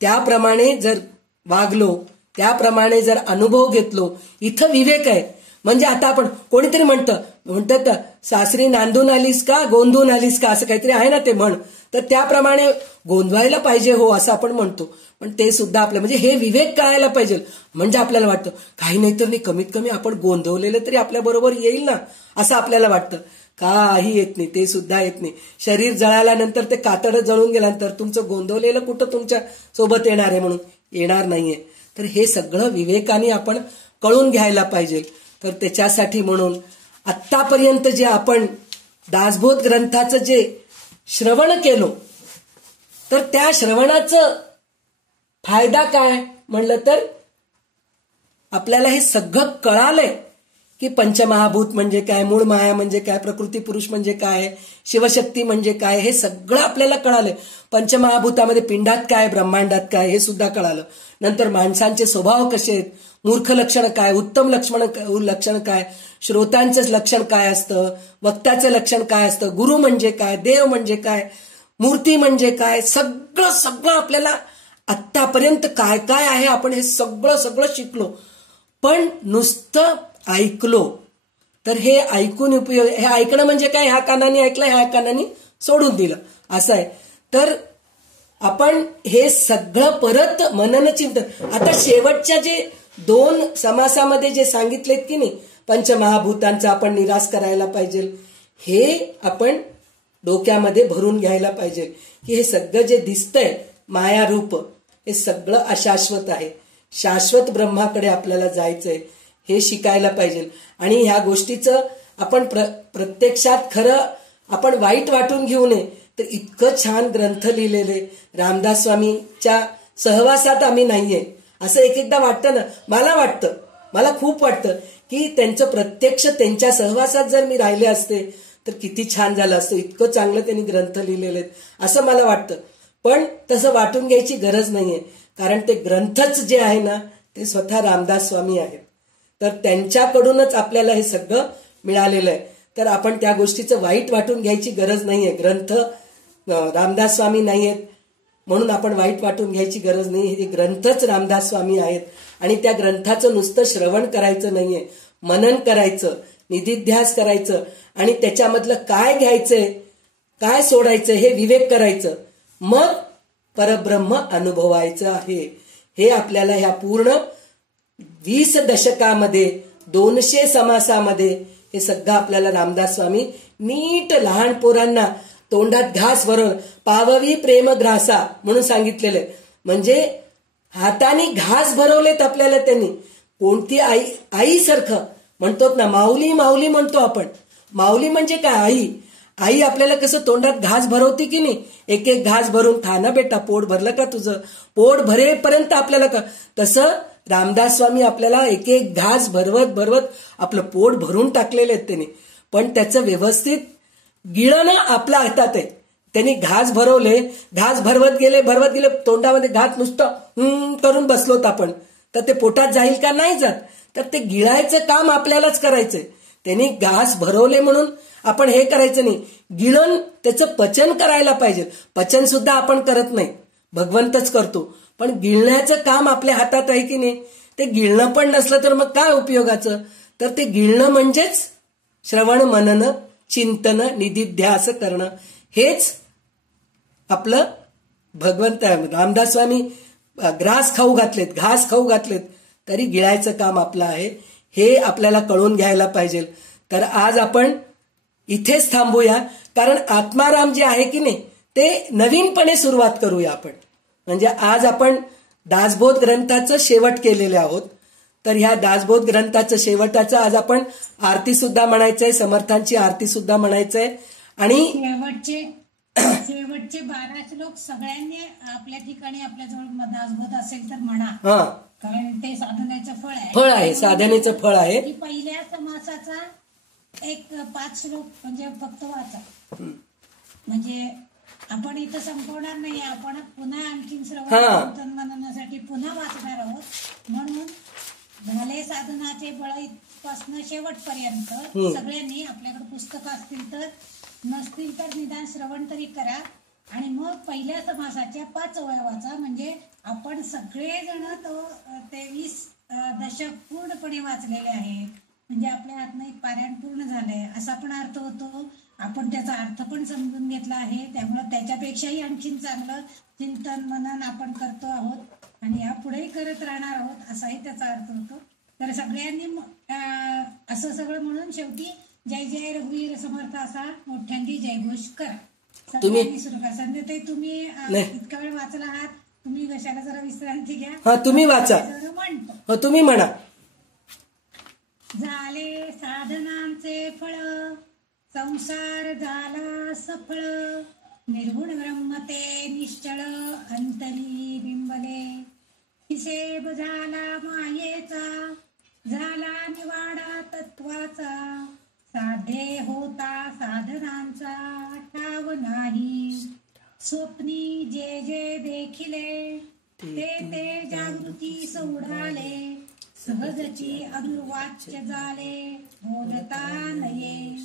त्याप्रमाणे जर वागलो, त्याप्रमाणे जर अनुभव घेतलो, इथं विवेक आहे. म्हणजे आता आपण कोणीतरी म्हणतात सासरी नांदून आलीस का गोंधून आलीस का, असं काहीतरी आहे ना ते म्हण, तर त्याप्रमाणे गोंधवायला पाहिजे हो असं आपण म्हणतो. पण ते सुद्धा आपलं म्हणजे हे विवेक कळायला पाहिजे. म्हणजे आपल्याला वाटतं काही नाही तर नाही, कमीत कमी आपण गोंधवलेलं तरी आपल्या बरोबर येईल ना असं आपल्याला वाटतं. काही येत नाही, ते सुद्धा येत नाही. शरीर जळाल्यानंतर ते कातडं जळून गेल्यानंतर तुमचं गोंधवलेलं कुठं तुमच्या सोबत येणार आहे, म्हणून येणार नाहीये. तर हे सगळं विवेकाने आपण कळून घ्यायला पाहिजे. तर त्याच्यासाठी म्हणून आत्तापर्यंत जे आपण दासबोध ग्रंथाचं जे श्रवण केलो, तर त्या श्रवणाचं फायदा काय म्हणलं तर आपल्याला हे सगळं कळालंय की पंचमहाभूत म्हणजे काय, मूळ माया म्हणजे काय, प्रकृती पुरुष म्हणजे काय, शिवशक्ती म्हणजे काय, हे सगळं आपल्याला कळालंय. पंचमहाभूतामध्ये पिंडात काय, ब्रह्मांडात काय, हे सुद्धा कळालं. नंतर माणसांचे स्वभाव कसे आहेत, मूर्ख लक्षण काय, उत्तम लक्षण काय, श्रोतांचं लक्षण काय असतं, वक्त्याचं लक्षण काय असतं, गुरु म्हणजे काय, देव म्हणजे काय, मूर्ती म्हणजे काय, सगळं आपल्याला आत्तापर्यंत काय काय आहे आपण हे सगळं शिकलो. पण नुसतं ऐकलो तर हे ऐकून उपयोग, हे ऐकणं म्हणजे काय, ह्या कानाने ऐकलं, ह्या कानाने सोडून दिलं असं आहे. तर आपण हे सगळं परत मनन चिंतन, आता शेवटच्या जे 2 समासामध्ये जे सांगितलेत की नाही, पंचमहाभूतांचा आपण निराश करायला पाहिजे, हे आपण डोक्यामध्ये भरून घ्यायला पाहिजे की हे सगळं जे दिसतंय माया रूप, हे सगळं अशाश्वत आहे. शाश्वत ब्रह्माकडे आपल्याला जायचंय, हे शिकायला पाहिजे. आणि ह्या गोष्टीचं आपण प्रत्यक्षात खरं आपण वाईट वाटून घेऊ नये. तर इतकं छान ग्रंथ लिहिलेले रामदास स्वामीच्या सहवासात आम्ही नाहीये असं एकदा वाटतं ना, मला खूप वाटतं की त्यांचं प्रत्यक्ष त्यांच्या सहवासात जर मी राहिले असते तर किती छान झालं असतं. इतकं चांगलं त्यांनी ग्रंथ लिहिलेले असं मला वाटतं. पण तसं वाटून घ्यायची गरज नाहीये, कारण ते ग्रंथच जे आहे ना ते स्वतः रामदास स्वामी आहेत. तर त्यांच्याकडूनच आपल्याला हे सगळं मिळालेलं आहे. तर आपण त्या गोष्टीचं वाईट वाटून घ्यायची गरज नाहीये. ग्रंथ रामदास स्वामी नाहीयेत म्हणून आपण वाईट वाटून घ्यायची गरज नाही. हे ग्रंथच रामदास स्वामी आहेत आणि त्या ग्रंथाचं नुसतं श्रवण करायचं नाहीये, मनन करायचं, निधिध्यास करायचं आणि त्याच्यामधलं काय घ्यायचंय, काय सोडायचं हे विवेक करायचं, मग परब्रह्म अनुभवायचं आहे. हे आपल्याला ह्या पूर्ण 20 दशकामध्ये 200 समासामध्ये हे सगळं आपल्याला रामदास स्वामी नीट लहान पोरांना तोंडात घास भरून पाववी प्रेम ग्रासा म्हणून सांगितलेलं. म्हणजे हाताने घास भरवलेत आपल्याला त्यांनी. कोणती आई सारखं म्हणतो ना, माऊली माऊली म्हणतो आपण. माऊली म्हणजे काय, आई आपल्याला कसं तोंडात घास भरवते की नाही, एक एक घास भरून खा ना बेटा, पोट भरलं का तुझं, पोट भरेपर्यंत आपल्याला का, तसं रामदास स्वामी आपल्याला एक एक घास भरवत आपलं पोट भरून टाकलेले आहेत त्यांनी. पण त्याचं व्यवस्थित गिळणं आपल्या हातात आहे. त्यांनी घास भरवले, घास भरवत गेले, तोंडामध्ये घास नुसतं करून बसलोत आपण, तर ते पोटात जाईल का? नाही जात. तर ते गिळायचं काम आपल्यालाच करायचंय. त्यांनी घास भरवले म्हणून आपण हे करायचं नाही, गिळून त्याचं पचन करायला पाहिजे. पचन सुद्धा आपण करत नाही, भगवंतच करतो. पण गिळण्याचं काम आपल्या हातात आहे की नाही? ते गिळणं पण नसलं तर मग काय उपयोगाचं? तर ते गिळणं म्हणजेच श्रवण, मनन, चिंतन, निधिध्यास करणं. हेच आपलं भगवंत. रामदास स्वामी घास खाऊ घातलेत तरी गिळायचं काम आपलं आहे, हे आपल्याला कळून घ्यायला पाहिजे. तर आज आपण इथेच थांबूया, कारण आत्माराम जे आहे की नाही ते नवीनपणे सुरुवात करूया आपण. म्हणजे आज आपण दासबोध ग्रंथाचं शेवट केलेले आहोत. तर ह्या दासबोध ग्रंथाचं शेवटाचं आज आपण आरती सुद्धा म्हणायचंय, समर्थांची आरती सुद्धा म्हणायचंय. आणि शेवटचे 12 श्लोक सगळ्यांनी आपल्या ठिकाणी आपल्याजवळ दासबोध असेल तर म्हणा, कारण ते साधनेचं फळ आहे. साधनेचं फळ आहे. पहिल्या समासाचा एक 5 श्लोक म्हणजे फक्त वाचा, म्हणजे आपण इथं संपवणार नाही, आपण पुन्हा आणखीन श्रवण मननासाठी पुन्हा वाचणार आहोत. म्हणून झाले साधनाचे बळ पासून शेवटपर्यंत सगळ्यांनी आपल्याकडे पुस्तकं असतील तर, नसतील तर निदान श्रवण तरी करा. आणि मग पहिल्या समासाच्या 5 ओव्या वाचा, म्हणजे आपण सगळेजण तो 23 दशक पूर्णपणे वाचलेले आहेत. म्हणजे आपल्या हातनं एक पारायण पूर्ण झालंय असा पण अर्थ होतो. आपण त्याचा अर्थ पण समजून घेतला आहे, त्यामुळे त्याच्यापेक्षाही आणखीन चांगलं चिंतन मनन आपण करतो आहोत आणि यापुढेही करत राहणार आहोत असाही त्याचा अर्थ होतो. तर सगळ्यांनी असं सगळं म्हणून शेवटी जय जय रघुवीर समर्थ असा मोठ्यांनी जयघोष करा. सगळ्यांनी सुरू करा. संध्याताई तुम्ही इतका वेळ वाचला आहात, तुम्ही कशाला जरा विश्रांती घ्या. तुम्ही वाचा, म्हणतो तुम्ही म्हणा. झाले साधनांचे फळ, संसार झाला सफळ, निर्गुण ब्रह्मते निश्चळ, अंतरी बिंबले, हिशेब झाला मायेचा, झाला निवाडा तत्वाचा, साधे होता साधनांचा ठाव नाही, स्वप्नी जे जे देखिले ते ते जागृती सोडाले, सहजची अनुवाच्य झाले बोलता नये,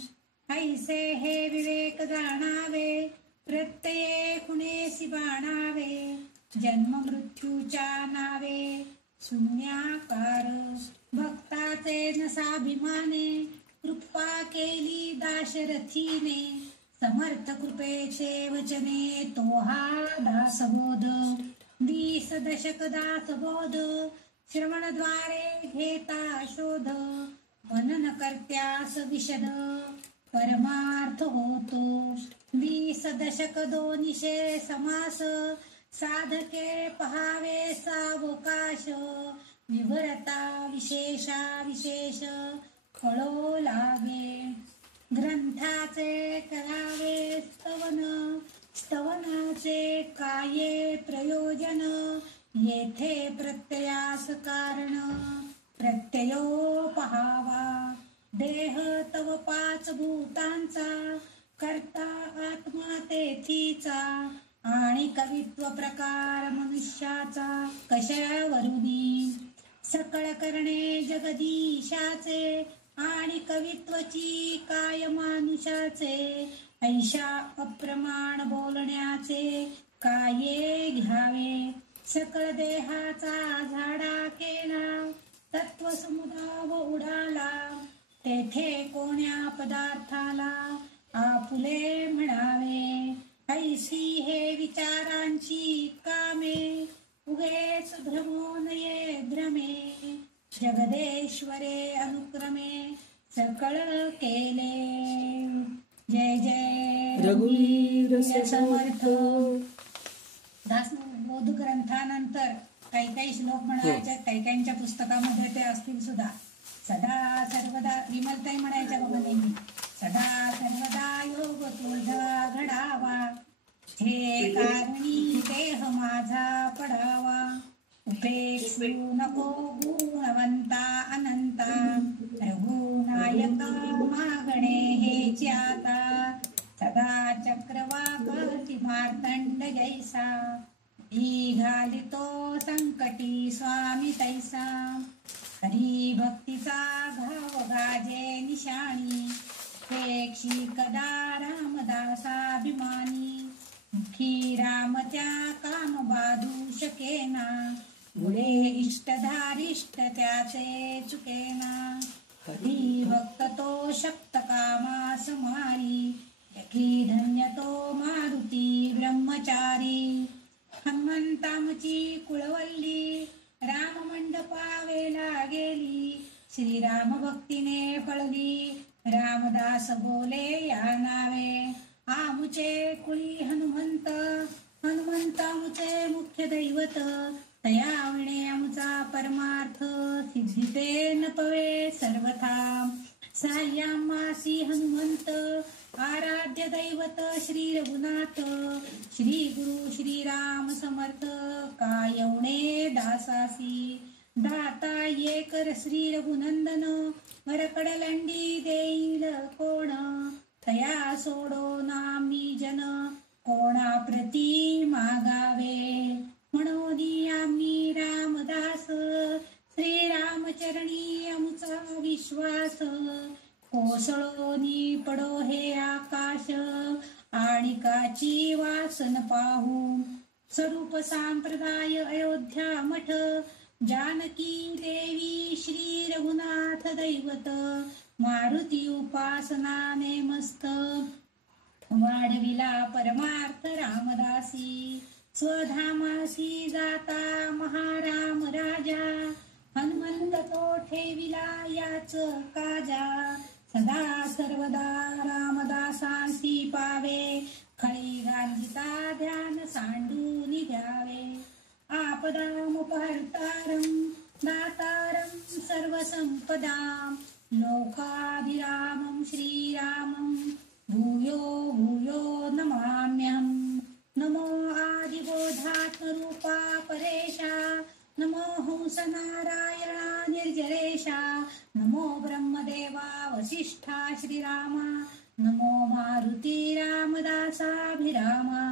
ऐसे हे विवेक जाणावे, प्रत्यये कुणेसी बाणावे, जन्म मृत्यूच्या नावे शून्याकार, भक्ताचे नसाभिमाने, कृपा केली दाशरथीने, समर्थ कृपेचे वचने तो हा दासबोध, 20 दशक दासबोध, श्रवणद्वारे घेता शोध, मनन करत्यास विशद, परमार्थ होतो. 20 दशक 200 समास, साधके पहावे सावकाश, विवरता विशेषा विशेष फळो लागे, ग्रंथाचे करावे स्तवन, स्तवनाचे काये प्रयोजन, येथे प्रत्ययास कारण, प्रत्ययो पहावा, देह तव 5 भूतांचा, कर्ता आत्मा तेथीचा, आणि कवित्व प्रकार मनुष्याचा कशावरुनी, सकळ करणे जगदीशाचे, आणि कवित्वची काय मानुषाचे, ऐशा अप्रमाण बोलण्याचे काये घ्यावे, सकळ देहाचा झाडा केला, तत्व समुदाव उडाला, तेथे कोण्या पदार्थाला आपुले म्हणावे, ऐसी हे विचारांची कामे, उगेच भ्रमो नये भ्रमे, जगदेश्वरे अनुक्रमे सकळ केले. जय जय रघुवीर समर्थ. दासबोध ग्रंथानंतर काही श्लोक म्हणायचे, काहींच्या पुस्तकामध्ये ते असतील सुद्धा. सदा सर्वदा विमलताई म्हणायच्या बघा नेहमी, सदा सर्वदा योग तुझा घडावा, हे कारणी देह माझा पडावा, उपेक्षू नको गुणवंता अनंता, रघुनायका मागणे हेची आता, सदा चक्रवाक चालितो संकटी स्वामी तैसा, हरी भक्तीचा भाव गाजे निशाणी, प्रेक्षी कदा रामदासाभिमानी, मुखी रामच्या काम बाधू शकेना, मुळे इष्टधारिष्ट त्याचे चुकेना, हरी भक्त तो शक्त कामा समारी, यकी धन्य तो मारुती ब्रह्मचारी, हनुमंतामची कुळवल्ली राम मंडपावेला गेली, श्रीराम भक्तीने फळली रामदास बोले या नावे, आमुचे कुळी हनुमंत हनुमंतामुचे मुख्य दैवत, तया विणे आमुचा परमार्थ सिद्धिते न पवे सर्वथा, साह्यामासी हनुमंत आराध्य दैवत श्री रघुनाथ, श्री गुरु श्रीराम समर्थ कायवणे दासासी, दाता ये कर श्री रघुनंदन, वरकडलंडी देईल कोण, तया सोडो नामी जन, कोणा प्रती मागावे, म्हणून आम्ही रामदास, श्रीरामचरणी आमचा विश्वास, कोसळोनी पडो हे आकाश, आणि काची वासन पाहू, स्वरूप संप्रदाय अयोध्या मठ, जानकी देवी श्री रघुनाथ दैवत, मारुती उपासनाने मस्त, वाढविला परमार्थ रामदासी, स्वधामासी जाता महाराम राजा, हनुमंत तो ठेविला याच काजा, सदा सर्वदा रामदासांसी पावे, खळी गांजिता ध्यान सांडून द्यावे, आपदामुपहर्तारं दातारं सर्वसंपदां, लोकाभिरामं श्रीरामं भूयो भूयो नमाम्यहम्, नमो आदिबोधात्मरूपा परेशा, नमो हंसनारायणा निर्जरेशा, नमो ब्रह्मदेवा वसिष्ठा श्रीरामा, नमो मारुती रामदासाभिरामा,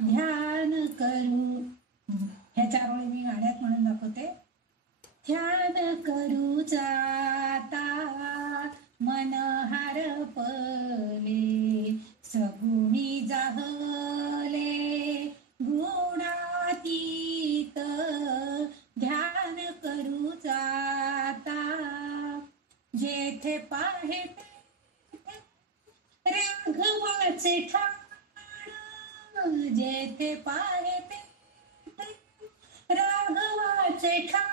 ध्यान करू, ह्या चार ओळी मी गाण्यात म्हणून दाखवते. ध्यान करू जाता मन हरपले, सगुणी जाहले गुणातीत, ध्यान करू जाता, जेथे पाहे राघवाचे ठाण, जेथे पाहे राघवाचे ठाण,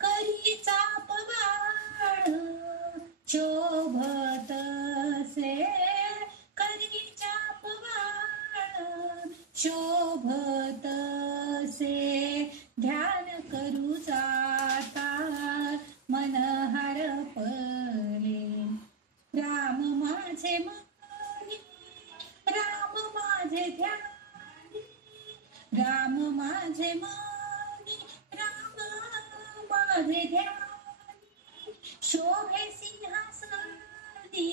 करीचा पवाड शोभत से, करीच्या पवाड शोभत से, ध्यान करू जाता मन हरपले, राम माझे मनी राम माझे ध्यानी, राम माझे मनी राम माझे ध्यानी, शोभे सिंहासनी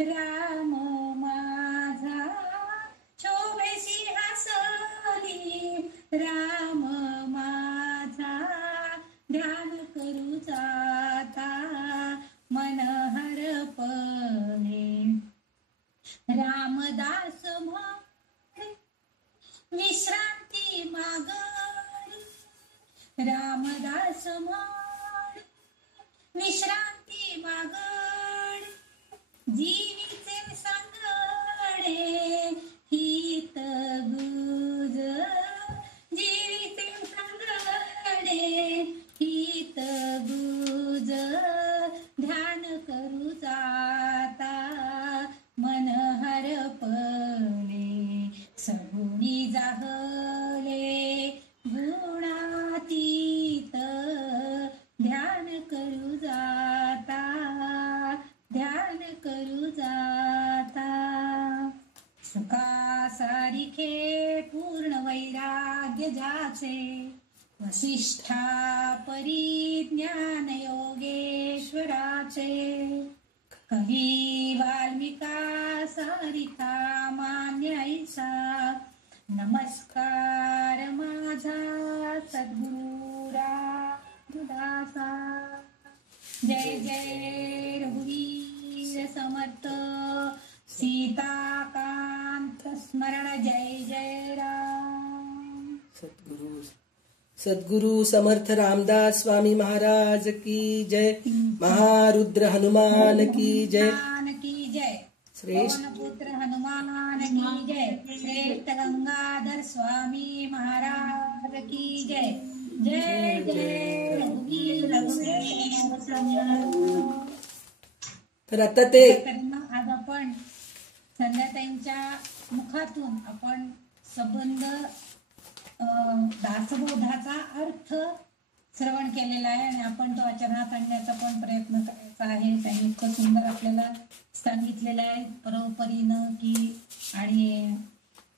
राम माझा, शोभे सिंहासनी राम माझा, ध्यान करू जाता मन हरपले, रामदास म्हणे विश्रांती मागणी, रामदास म्हणे विश्रांती मागणी, जीवीचे सांगणे हित गुज, जीवीचे सांगणे हित गुज, ध्यान करू जाता मन हरपले, सगुणी जाहले गुणातीत, ध्यान करू जाता, ध्यान करू जाता, सुखा सारिखे पूर्ण वैराग्य जाचे, वसिष्ठा परी ज्ञान योगेश्वराचे, कही वाल्मिका सारिका मान्य ऐसा, नमस्कार जय जय रघुवीर समर्थ सीताकांत स्मरण जय जय राम. सद्गुरु समर्थ रामदास स्वामी महाराज की जय. महारुद्र हनुमान की जय. श्रेष्ठ पुत्र हनुमान की जय. श्रेष्ठ गंगाधर स्वामी महाराज की जय. जय जय रघुवीर तर आता ते आज आपण संध्याताईंच्या मुखातून आपण संबंध दासबोधाचा अर्थ श्रवण केलेला आहे आणि आपण तो आचरणात आणण्याचा पण प्रयत्न करायचा आहे. त्यांनी इतकं सुंदर आपल्याला सांगितलेलं आहे परोपरीनं की आणि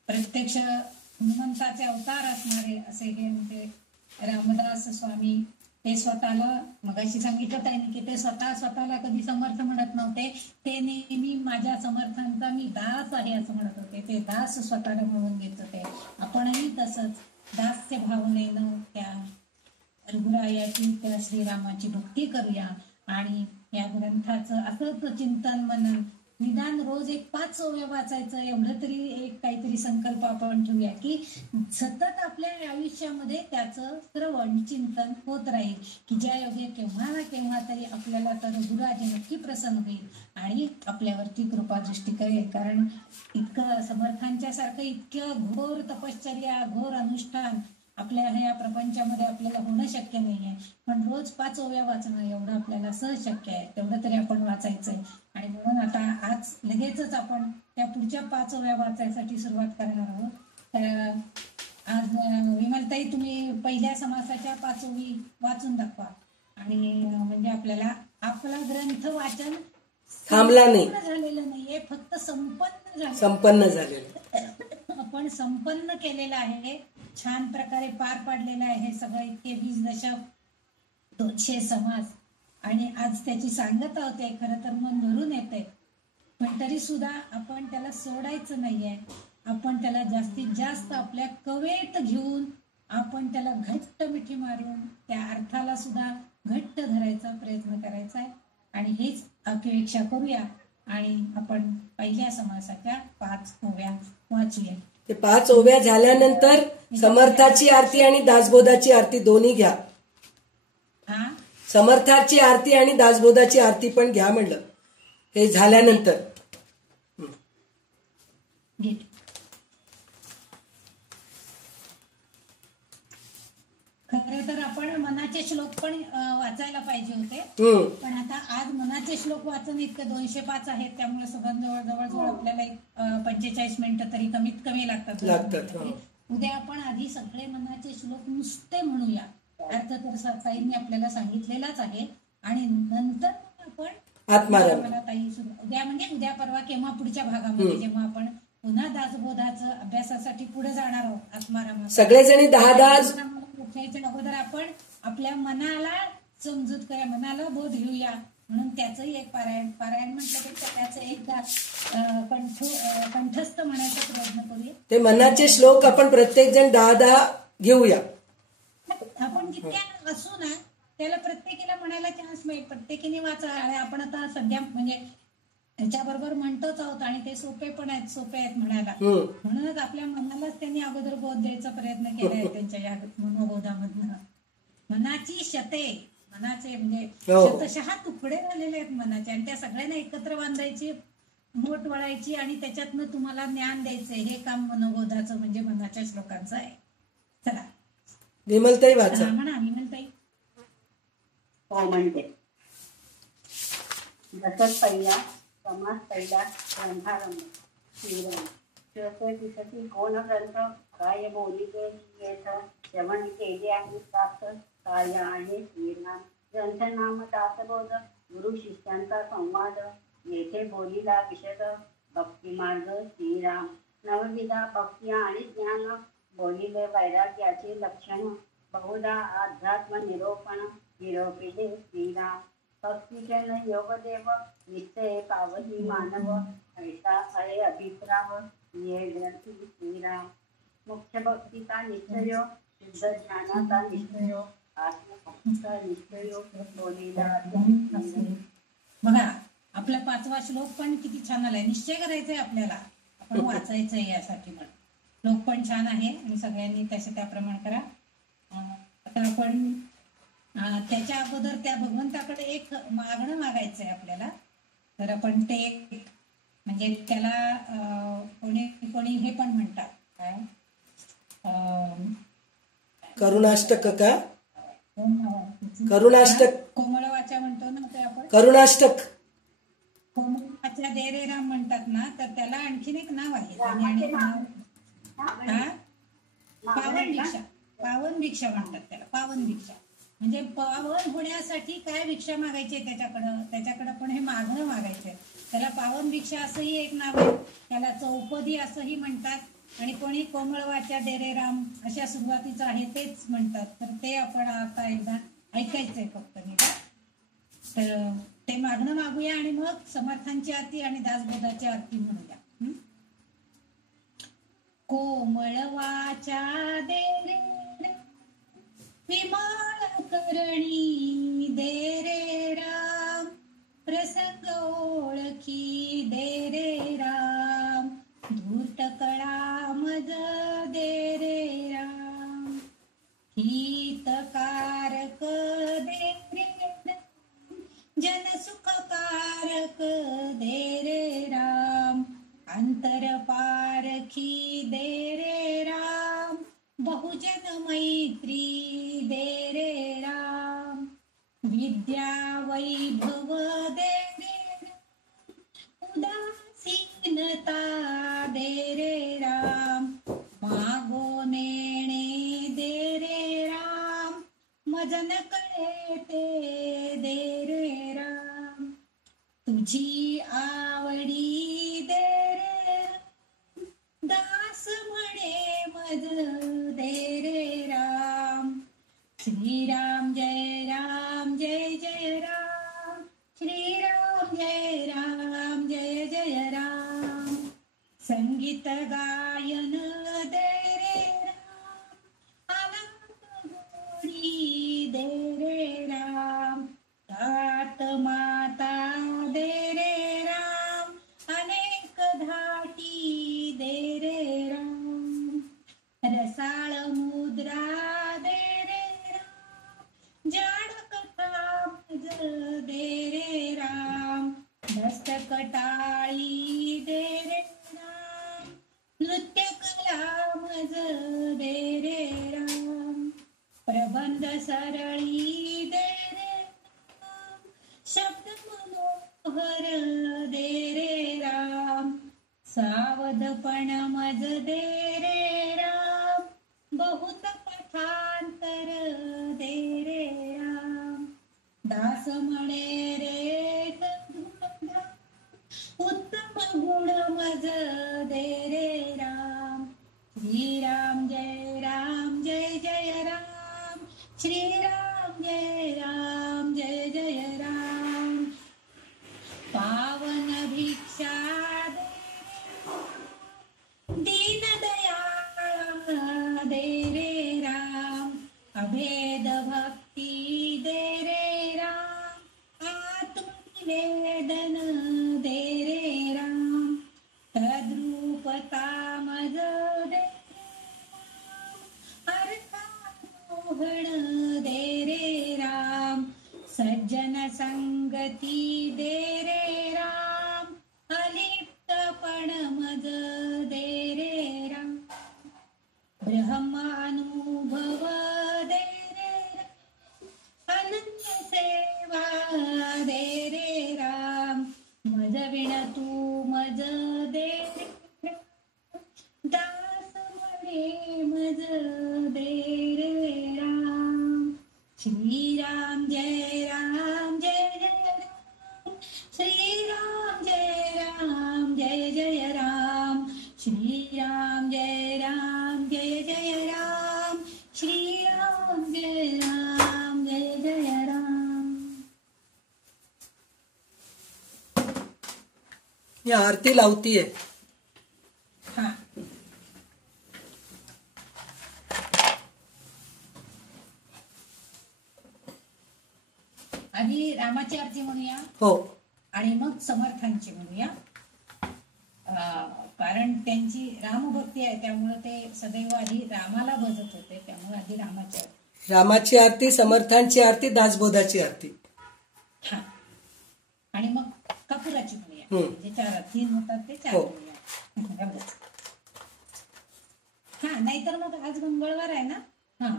प्रत्यक्ष हनुमंताचे अवतार असणारे असे हे म्हणजे रामदास स्वामी. ते स्वतःला मगाशी सांगितलं त्यांनी की ते स्वतःला कधी समर्थ म्हणत नव्हते. ते नेहमी माझ्या समर्थांचा मी दास आहे असं म्हणत होते. ते दास स्वतःला म्हणून घेत होते. आपणही तसंच दास्य भावनेनं त्या रघुरायाची त्या श्रीरामाची भक्ती करूया आणि या ग्रंथाचं असंच चिंतन मनन निदान रोज एक 5 ओव्या वाचायचं एवढं तरी एक काहीतरी संकल्प आपण ठेवूया की सतत आपल्या आयुष्यामध्ये त्याचं श्रवण चिंतन होत राहील की ज्या योगे केव्हा ना केव्हा तरी आपल्याला तर रघुराज नक्की प्रसन्न होईल आणि आपल्यावरती कृपादृष्टी करेल. कारण इतकं समर्थांच्या सारखं इतकं घोर तपश्चर्या घोर अनुष्ठान आपल्या ह्या प्रपंचामध्ये आपल्याला होणं शक्य नाहीये. पण रोज 5 ओव्या वाचणं एवढं आपल्याला सहज शक्य आहे. तेवढं तरी आपण वाचायचंय आणि म्हणून आता आज लगेचच आपण त्या पुढच्या 5 ओव्या वाचायसाठी सुरुवात करणार आहोत. तर आज विमलताई तुम्ही पहिल्या समासाच्या 5 ओवी वाचून दाखवा आणि म्हणजे आपल्याला आपला ग्रंथ वाचन थांबला नाही झालेलं नाहीये फक्त संपन्न झालेलं आपण संपन्न केलेलं आहे. छान प्रकारे पार पाडलेलं आहे सगळं. इतके 20 दशक 200 समास आणि आज त्याची सांगता होते. खरं तर मन भरून येते पण तरी सुद्धा आपण त्याला सोडायचं नाहीये. आपण त्याला जास्तीत जास्त आपल्या कवेत घेऊन आपण त्याला घट्ट मिठी मारून त्या अर्थाला सुद्धा घट्ट धरायचा प्रयत्न करायचा आहे आणि हेच अपेक्षा करूया आणि आपण पहिल्या समासाच्या 5 ओव्या वाचूया. ते 5 ओव्या झाल्यानंतर समर्थाची आरती आणि दासबोधाची आरती दोन्ही घ्या. समर्थाची आरती आणि दासबोधाची आरती पण घ्या म्हणलं हे झाल्यानंतर. खरं तर आपण मनाचे श्लोक पण वाचायला पाहिजे होते पण आता आज मनाचे श्लोक वाचून इतके 205 आहेत त्यामुळे जवळजवळ आपल्याला 45 मिनिटं तरी कमीत कमी लागतात. उद्या आपण आधी सगळे मनाचे श्लोक नुसते म्हणूया. अर्थ तर ताईंनी आपल्याला सांगितलेलाच आहे आणि नंतर आपण आत्माराम ताई उद्या म्हणजे उद्या परवा केव्हा पुढच्या भागामध्ये जेव्हा आपण पुन्हा दासबोधाचं अभ्यासासाठी पुढे जाणार आहोत आत्माराम सगळेजणी 10 उठायच्या अगोदर आपण आपल्या मनाला समजूत करूया मनाला बोध घेऊया म्हणून त्याचंही एक पारायण म्हटल्यापेक्षा त्याचं एकदा कंठस्थ म्हणायचा प्रयत्न करूया. ते मनाचे श्लोक आपण प्रत्येक जण 10 घेऊया. आपण जितक्या असू ना त्याला प्रत्येकीला म्हणायला चान्स मिळेल. प्रत्येकीने वाचा आणि आपण आता सध्या म्हणजे त्याच्याबरोबर म्हणतोच आहोत आणि ते सोपे आहेत म्हणायला. म्हणूनच आपल्या मनालाच त्यांनी अगोदर बोध द्यायचा प्रयत्न केला आहे त्यांच्या या मनोबोधामधनं. मनाची मनाचे म्हणजे शतशः तुकडे झालेले आहेत मनाचे आणि त्या सगळ्यांना एकत्र बांधायची मोठ वळायची आणि त्याच्यातनं तुम्हाला ज्ञान द्यायचंय हे काम मनोबोधाचं म्हणजे मनाच्या श्लोकांचं आहे. चला विमलताई वाचा. म्हणा विमलताई. हो म्हणते. जसं पहिला समास पहिला ग्रंथारंभ श्रीराम श्रोते दिसती कोण ग्रंथ काय बोलिले येथ श्रवण केले आणि प्राप्त काय आहे श्रीराम ग्रंथ नाम दासबोध गुरु शिष्यांचा संवाद येथे बोलीला विशद भक्ती मार्ग श्रीराम नवविधा भक्ती आणि ज्ञान बोलिले वैराग्याचे लक्षण बहुधा अध्यात्म निरोपण निरोपिले श्रीराम भक्तीजन योगदेव नित्य पावती मानव ऐसा आहे अभिप्राव ये ग्रंथी श्रीराम मुख्य भक्तीचा निश्चय शुद्ध ज्ञानाचा निश्चय आत्मभक्त नित्ययोग बोलीला बघा आपला 5वा श्लोक पण किती छान आलाय. निश्चय करायचंय आपल्याला, आपण वाचायचंय यासाठी म्हणून. श्लोक पण छान आहे आणि सगळ्यांनी त्याप्रमाणे करा. आता आपण त्याच्या अगोदर त्या भगवंताकडे एक मागणं मागायचंय आपल्याला. तर आपण ते म्हणजे त्याला कोणी कोणी हे पण म्हणतात काय, करुणाष्टक का, करुणाष्टक, कोमळ वाचा म्हणतो ना ते आपण, करुणाष्टक, कोमळ वाचा दे रे राम म्हणतात ना. तर त्याला आणखीन एक नाव आहे. त्याने आणि पावन भिक्षा, पावन भिक्षा म्हणतात त्याला. पावन भिक्षा म्हणजे पावन होण्यासाठी काय भिक्षा मागायची त्याच्याकडं पण हे मागणं मागायचंय. त्याला पावन भिक्षा असंही एक नाव आहे. त्याला चौपदी असंही म्हणतात. आणि कोणी कोमळ वाचा दे रे राम अशा सुरुवातीचं आहे तेच म्हणतात. तर ते आपण आता एकदा ऐकायचंय फक्त नाही का. तर ते मागणं मागूया आणि मग समर्थांची आरती आणि दासबोधाची आरती म्हणूया. कोमळ वाचा दे रे विमाळ करणी दे रे राम, प्रसंग ओळखी दे रे राम, धूर्त कळा मज दे रे राम, हितकारक दे रे राम, जनसुखकारक दे रे राम, अंतर पारखी दे रे राम, बहुजन मैत्री दे रे राम, विद्या वैभव दे रे राम, उदासीनता दे रे राम, मागो नेणे दे रे राम, मजन कळे ते दे रे राम, तुझी आवडी दे रे राम, दास म्हणे मज दे रे राम, श्रीराम जय राम जय जय राम, श्रीराम जय राम जय जय राम, संगीत गायन दे रे राम, आनंद गोडी दे रे राम, तात माता दे रे राम, अनेक धाटी दे रे राम, रसाळ मुद्रा दे रे राम, जाड कथा मज दे रे राम, दस्तकटाळी दे रे राम, नृत्य कला मज दे रे राम, प्रबंध सरळी दे रे राम, शब्द मनोहर दे रे राम, सावधपण मज दे रे राम, बहुत पठांतर दे रे राम, दास म्हणे रे सद्गुणधाम, उत्तम गुण मज दे रे राम, श्रीराम जय जय राम, श्रीराम जय जय राम, पावन भिक्षा दे दीन दयाळा दे रे राम, अभेद भक्ती दे रे राम, आत्मनिवेदन दे रे राम, तद्रूपता मज दे राम, अर्थारोहण दे रे राम, सज्जन संगती दे रे राम, अलिप्तपण मज दे रे राम, ब्रह्मानुभव दे रे राम, अनन्य सेवा दे रे राम, मज विण तू मज दे रे राम, दास म्हणे मज दे रे राम, श्रीराम जय जय राम, श्रीराम जय जय राम, श्रीराम जय जय राम, श्रीराम जय जय राम. मी आरती लावतीये. हा रामाची आरती म्हणूया हो आणि मग समर्थांची म्हणूया. कारण त्यांची रामभक्ती आहे, त्यामुळे ते सदैव आधी रामाला भजत होते, त्यामुळे आधी रामाची आरती. रामाची आरती, समर्थांची आरती, दासबोधाची आरती. हा, आणि मग कपूराची म्हणूया. जे 3 होतात ते 4 म्हणूया. हा, नाहीतर मग आज मंगळवार आहे ना. हा,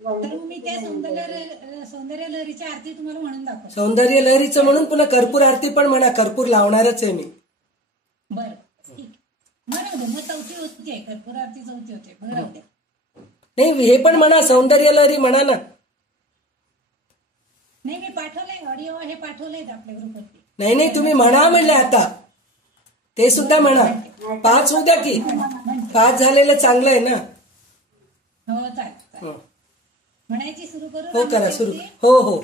तर मी त्या सौंदर्य लहरीची आरती तुम्हाला म्हणून दाखवतो. सौंदर्य लहरीचं म्हणून पुन्हा कर्पूर आरती पण म्हणा. कर्पूर लावणारच आहे मी. बरं, ठीक. म्हणू दे, मग 4थी होती, कर्पूर आरती 4थी होते, मग राहू द्या. नाही, हे पण म्हणा, सौंदर्य लहरी म्हणा ना. नाही, मी पाठवलंय ऑडिओ, हे पाठवलंय आपल्या ग्रुपवरती. नाही, तुम्ही म्हणा म्हणले आता, ते सुद्धा म्हणा. 5 होऊ द्या की, 5 झालेलं चांगलं आहे ना. हो, चालेल. म्हणायची सुरू करू. हो, करा सुरू. हो.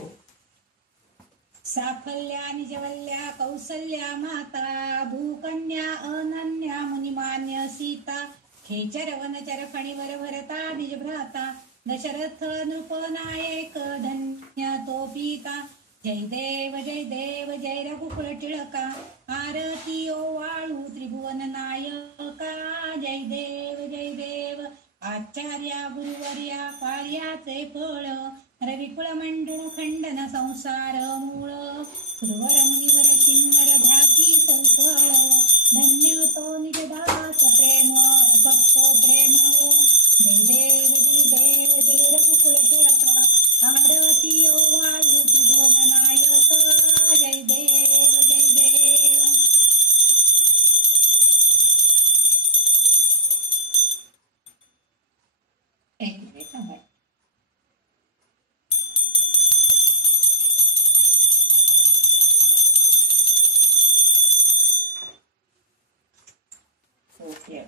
साफल्या निजवल्या कौसल्या माता, भूकन्या अनन्या मुनिमान्य सीता, खेचर वनचर फणीवर भरता निजभ्राता, दशरथ नृपनायक धन्य तो पिता, जय देव जय रघुकुळ टिळका, आरती ओवाळू त्रिभुवन नायका, जय देव आचार्या गुरुवर्या कार्याचे फळ, रविकुळ मंडन खंडन संसार मूळ, सुरवर मुनिवर किन्नर धाकी संकळ, धन्य तो निजदास प्रेम भक्तो प्रेम, जय देव जय रघुकुळ टिळका, आरती ओवाळू त्रिभुवन नायका, जय देव. एक मिनिट थांबा. ओके.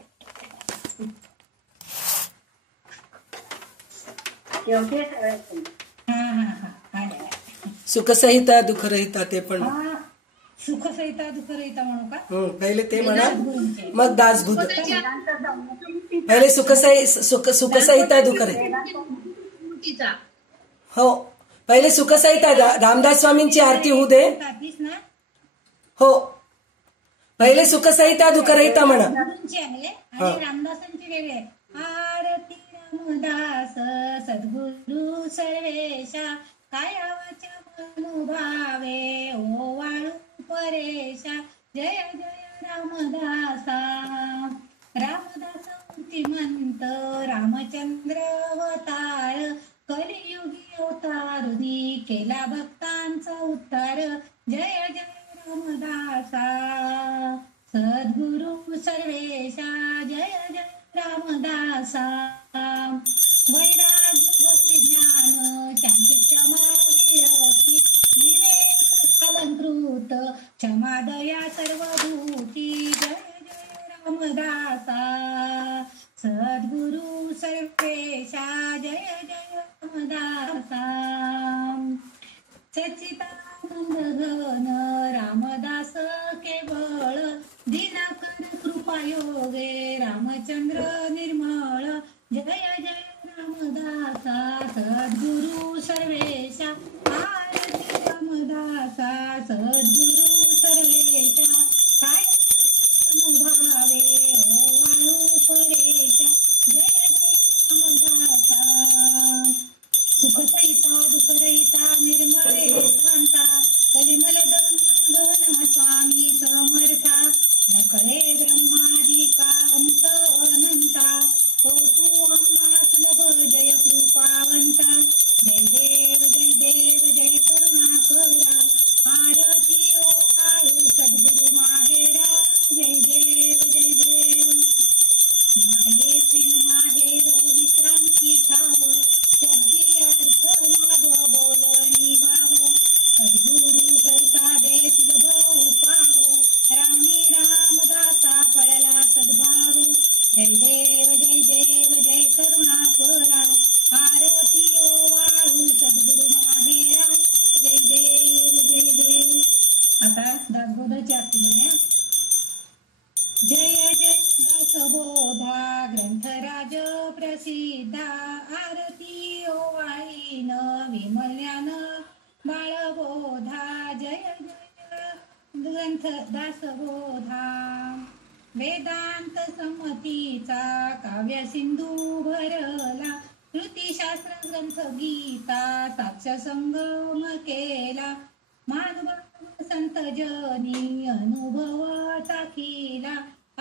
सुखसहिता दुःखरहिता ते पण. सुखसहिता दुःखरहिता म्हणू का? पहिले ते म्हणा, मग दासबोध. पहिले सुखसहिता दुःखरहिता. हो, पहिले सुखसहिता रामदास स्वामींची आरती होऊ दे. हो, पहिले सुखसहिता दुःखरहिता म्हणा. रामदासांची वेगळे. आरती रामदास सद्गुरु सर्वेशा, काया वाचा मनोभावे ओवाळू परेशा, जय रामदासा. रामदास मूर्तिमंत रामचंद्र अवतार, कलियुगी अवतारुनी केला भक्तांचा उद्धार, जय रामदासा. सद्गुरु सर्वेशा, जय रामदासा. वैराग्य भक्ती ज्ञान शांती क्षमा विरक्ती, विवेक अलंकृत क्षमा दया सर्वभूती, जय रामदासा. सद्गुरु सर्वेशा, जय रामदासा. सच्चिदानंद घन रामदास केवळ, दिनाकर कृपायोगे रामचंद्र निर्मळ, जय रामदासा. सद्गुरु सर्वेशा, आरती रामदासा. सद्गुरु सर्वेशा, काय अनुभावे ओवाळू परेशा, जय रामदासा. सुखसहिता दुःखरहिता निर्मळे शांता, कलिमल गण स्वामी समर्था, नकळे ब्रह्मादिका अंत अनंता, तो तू अंबा सुलभ जय कृपावंता, जय देव जय करुणाकरा, आरती ओवाळू सद्गुरु माहेरा, जय देव. माहेर विश्रांती ठाव, शब्दी अर्थ लाभ बोलणी वाव, सद्गुरु प्रसादे सुलभ उपाव, रामी रामदासा फळला सद्भाव, जय देव जय करुणाकरा, आरती ओवाळू सद्गुरु माहेरा, जय देव. आता दासबोधाची आरती म्हणूया. जय दासबोधा ग्रंथराज प्रसिद्धा, आरती ओवाळीन विमल्यान बाळबोधा जय जय ग्रंथ दासबोधा वेदांत संमतीचा काव्य सिंधू भरला कृतीशास्त्र ग्रंथ गीता साक्ष संगम केला मानव संत जनी अनुभव चाखिला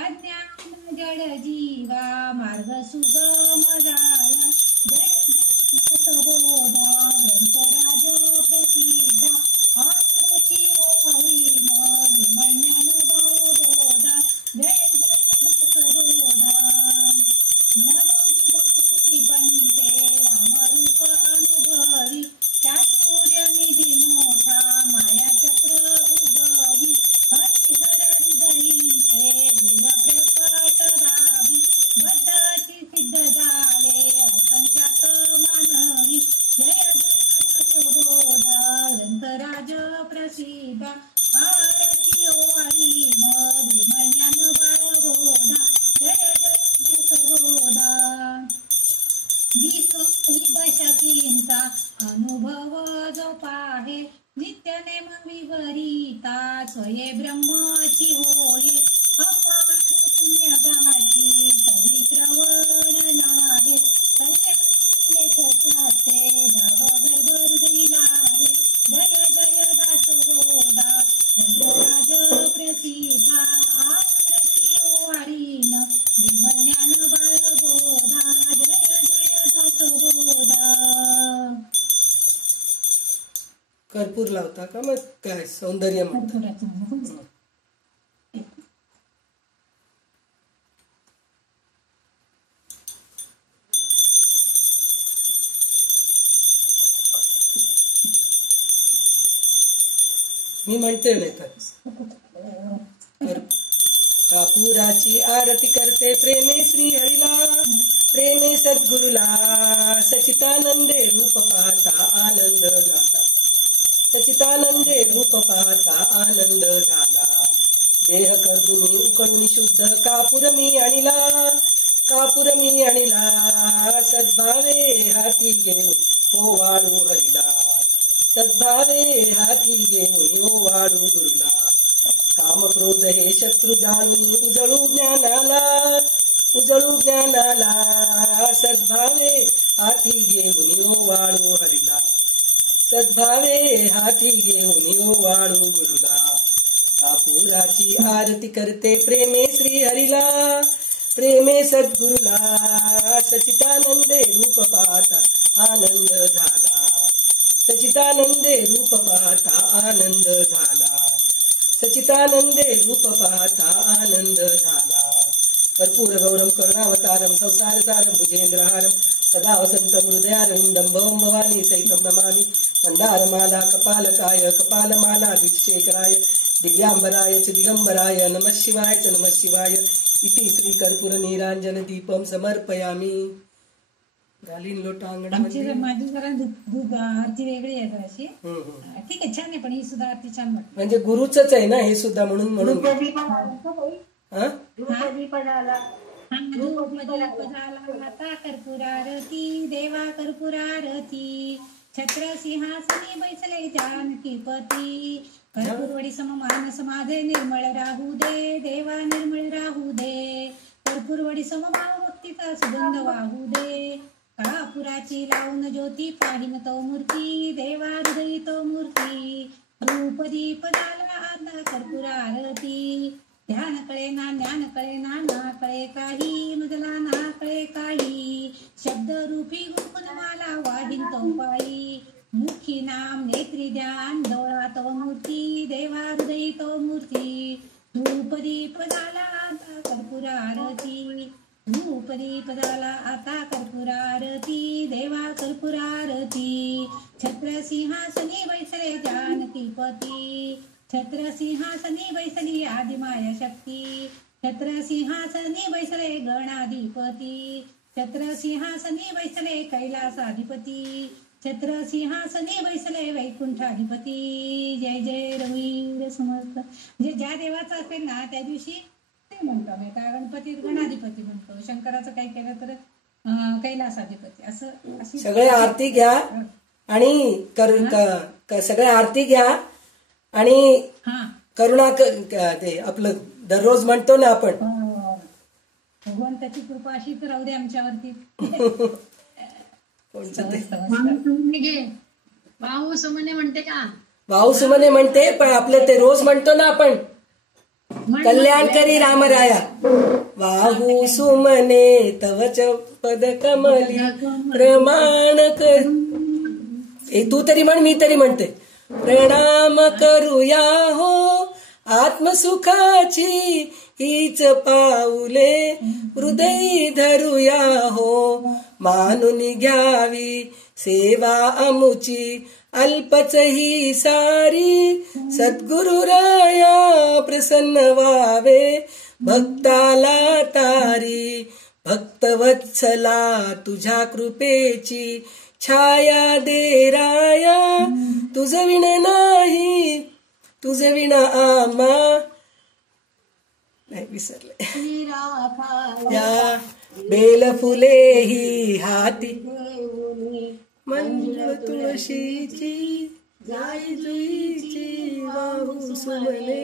अज्ञान जड जीवा मार्ग सुगम झाला जय जय दासबोधा ग्रंथराज प्रसिद्धा आरती ओवाळीन विमळण्यान बाळबोधा जय जय दासबोधा नवविधात्री पंते रामरूप अनुभवी चातुर्य निधी मोठा मायाचक्र उगवी हरिहर हृदयींचे ध्येय प्रकट दावी बद्धाची सिद्ध झाले असंख्यात मानवी जय जय दासबोधा ग्रंथराज प्रसिद्ध आरती ओवाळीन विमळण्यान बाळबोधा जय जय दासबोधा दशकींचा अनुभव जो पाहे नित्य नेम विवरिता स्वये ब्रह्मची होये अपार पुण्य गाठी तरी श्रवण नाहे लेखकाचे भाव गर्भ हृदयीला आहे जय जय दासबोधा ग्रंथराज प्रसिद्धा आरती ओवाळीन विमळण्यान बाळबोधा जय जय दासबोधा कर्पूर लावता का मग काय सौंदर्य म्हणतात. मी म्हणते नाही तर कापुराची आरती करते प्रेमे श्री हरिला प्रेमे सद्गुरुला सचितानंदे रूप पाहता आनंद झाला सचितानंदे रूप पाहता आनंद झाला देह कर्दुनी उकळून शुद्ध कापूर मी आणिला सद्भावे हाती घेऊन ओवाळू हरिला सद्भावे हाती घेऊन ओवाळू गुरुला काम क्रोध हे शत्रू जाणून उजळू ज्ञानाला सद्भावे हाती घेऊन ओवाळू हरिला सद्भावे हाती घेऊन ओवाळू गुरुला कापुराची आरती करते प्रेमे श्री हरिला प्रेमे सद्गुरुला सचितानंदे रूप पाहता आनंद झाला सचितानंदे रूप पाहता आनंद झाला सचितानंदे रूप पाहता आनंद झाला कर्पूर गौरम करुणावतारम संसारसारम भुजेंद्रहारम सदा वसंत हृदयारविंदम भवम भवानी सहितं नमामि मंदारमाला कपालकाय कपालमाला द्विशेखराय दिव्यांबराय च दिगंबराय नमः शिवाय इति श्री कर्पूर नीरांजन दीपम समर्पयामि. घालीन लोटा आमची अंगणामध्ये. माझी जरा दूध आरती वेगळी आहे जराशी. ठीक आहे, छान आहे, पण ही सुद्धा आरती छान वाटते. म्हणजे गुरुच आहे ना हे सुद्धा म्हणून हा धूपदीप झाला धूपदीप झाला आता कर्पूरारती देवा कर्पूरारती छत्र सिंहासनी बैसले जानकीपती कर्पूरवडी सममानस माझे निर्मळ राहू दे देवा निर्मळ राहू दे कर्पूरवडी समभाव भक्तीचा सुगंध वाहू दे कापुराची लावून ज्योती पाहिन तो मूर्ती देवा हृदयी तो मूर्ती धूपदीप झाला आता कर्पूरारती ध्यान कळे ना ज्ञान कळे ना कळे काही मजला ना कळे काही शब्द रूपी गुणमाला वाढीन तो पायी मुखी नाम नेत्री ध्यान डोळा तो मूर्ती देवा हृदयी तो मूर्ती धूपदीप झाला आता कर्पूरारती धूपदीप झाला आता कर्पूरारती देवा कर्पूरारती छत्र सिंहासनी बैसले जानकीपती छत्र सिंहासनी बैसली आदिमाया शक्ती छत्र सिंहासनी बैसले गणाधिपती छत्र सिंहासनी बैसले कैलासाधिपती छत्र सिंहासनी बैसले वैकुंठाधिपती जय जय रवींद्र समर्थ. म्हणजे ज्या देवाचं असेल ना त्या दिवशी ते म्हणतो आम्ही, का गणपती गणाधिपती म्हणतो, शंकराचं काही केलं तर कैलासाधिपती असं. सगळे आरती घ्या आणि सगळ्या आरती घ्या आणि हा करुणा ते आपलं दररोज म्हणतो ना आपण, भगवंताची कृपा अशीच राहू दे आमच्यावरती. कोणतं ते घे भाऊ सुमने म्हणते का? भाऊ सुमने म्हणते, पण आपलं ते रोज म्हणतो ना आपण, कल्याण करी रामराया. वाहू सुमने तवच पद कमली प्रमाण कर. तू तरी म्हण, मी तरी म्हणते. प्रणाम करूया हो आत्मसुखाची हीच पाऊले, हृदयी धरूया हो मानून घ्यावी सेवा अमुची, अल्पच ही सारी सद्गुरु राया प्रसन्न व्हावे, भक्ताला तारी. भक्तवत्सला तुझ्या कृपेची छाया दे राया, तुझ विण नाही तुझ विण आम्हा. नाही विसरले. या बेल फुले ही हाती मंजुळ तुळशीची, जाई जुईची वाहू सुमने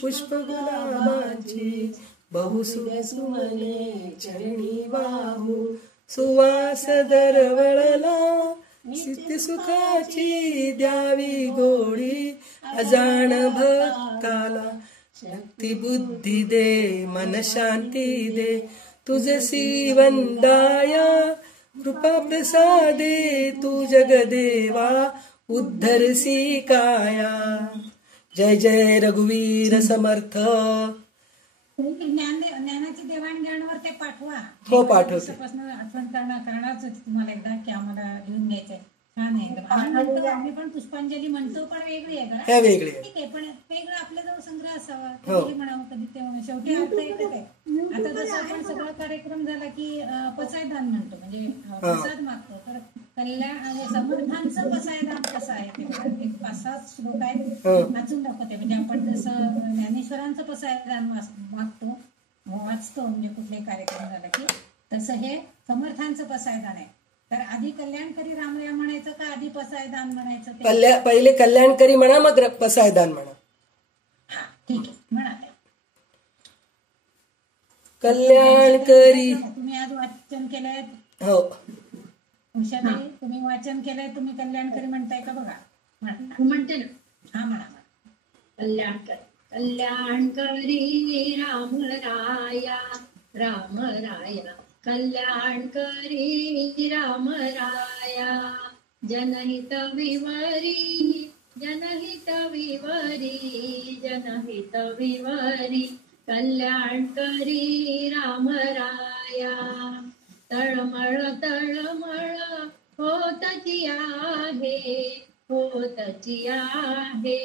पुष्प गुलाबाची, बहु सुमने चरणी वाहू सुवास दरवळला, सिद्ध सुखाची द्यावी गोडी अजाण भक्ताला. शक्ती बुद्धी दे मन शांती दे तुझसी वंदाया, कृपा प्रसादे तू जगदेवा उद्धरसी काया. जय जय रघुवीर समर्थ. ज्ञानाची देवाणघेवाणवर ते पाठवा. हो पाठवते. आठवण करणारच होती तुम्हाला एकदा की आम्हाला लिहून द्यायचंय. छान आहे एकदम. आम्ही पण पुष्पांजली म्हणतो, पण वेगळी आहे का? वेगळी ठीक आहे, पण वेगळं आपल्याजवळ संग्रह असावा. हो. कधी म्हणावं कधी ते म्हणावं, शेवटी अर्थ एकच आहे. आता जसं आपण सगळा कार्यक्रम झाला की पसायदान म्हणतो, म्हणजे प्रसाद मागतो. तर कल्याण समर्थांचं पसायदान कसं आहे ते बघा. एक 5-6 श्लोक आहेत, वाचून दाखवते. म्हणजे आपण जसं ज्ञानेश्वरांचं पसायदान वाचतो म्हणजे कुठले कार्यक्रम झाला की, तसं हे समर्थांचं पसायदान आहे. तर आधी कल्याणकरी रामराया म्हणायचं का आधी पसायदान म्हणायचं? पहिले कल्याणकरी म्हणा, मग पसायदान म्हणा. हा ठीक आहे, म्हणा. कल्याणकरी. तुम्ही आज वाचन केलंय? हो. उषाताई तुम्ही वाचन केलंय, तुम्ही कल्याणकरी म्हणताय का? बघा म्हणते ना. हा म्हणा. कल्याण करी राम राया, राम राया कल्याण करी राम राया. जनहित विवरी जनहित विवरी जनहित विवरी, कल्याण करी राम राया. तळमळ तळमळ होतची आहे, होतची आहे,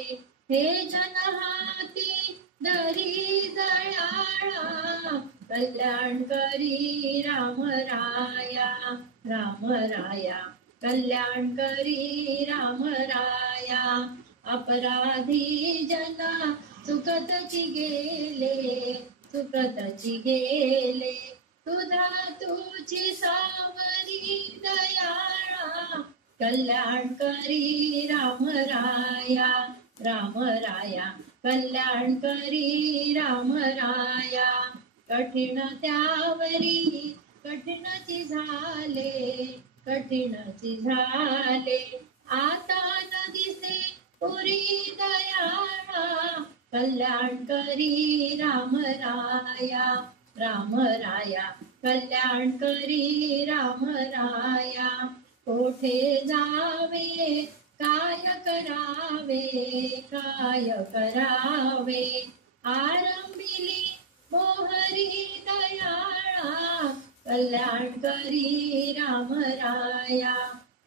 हे जनहाती दरी दयाळा. कल्याण करी राम राया, राम राया कल्याण करी राम राया. अपराधी जना सुखतची गेले, सुखतची गेले, तुझा तुझी सावरी दयाळा. कल्याण करी राम राया, राम राया कल्याण करी राम राया. कठीण त्यावरी कठीणची झाले, कठीणची झाले, आता न दिसे पुरी दयाळा. कल्याण करी राम राया, राम राया कल्याण करी राम राया. कोठे जावे काय करावे, काय करावे, आरंभिली मोहरी दयाळा. कल्याण करी राम राया,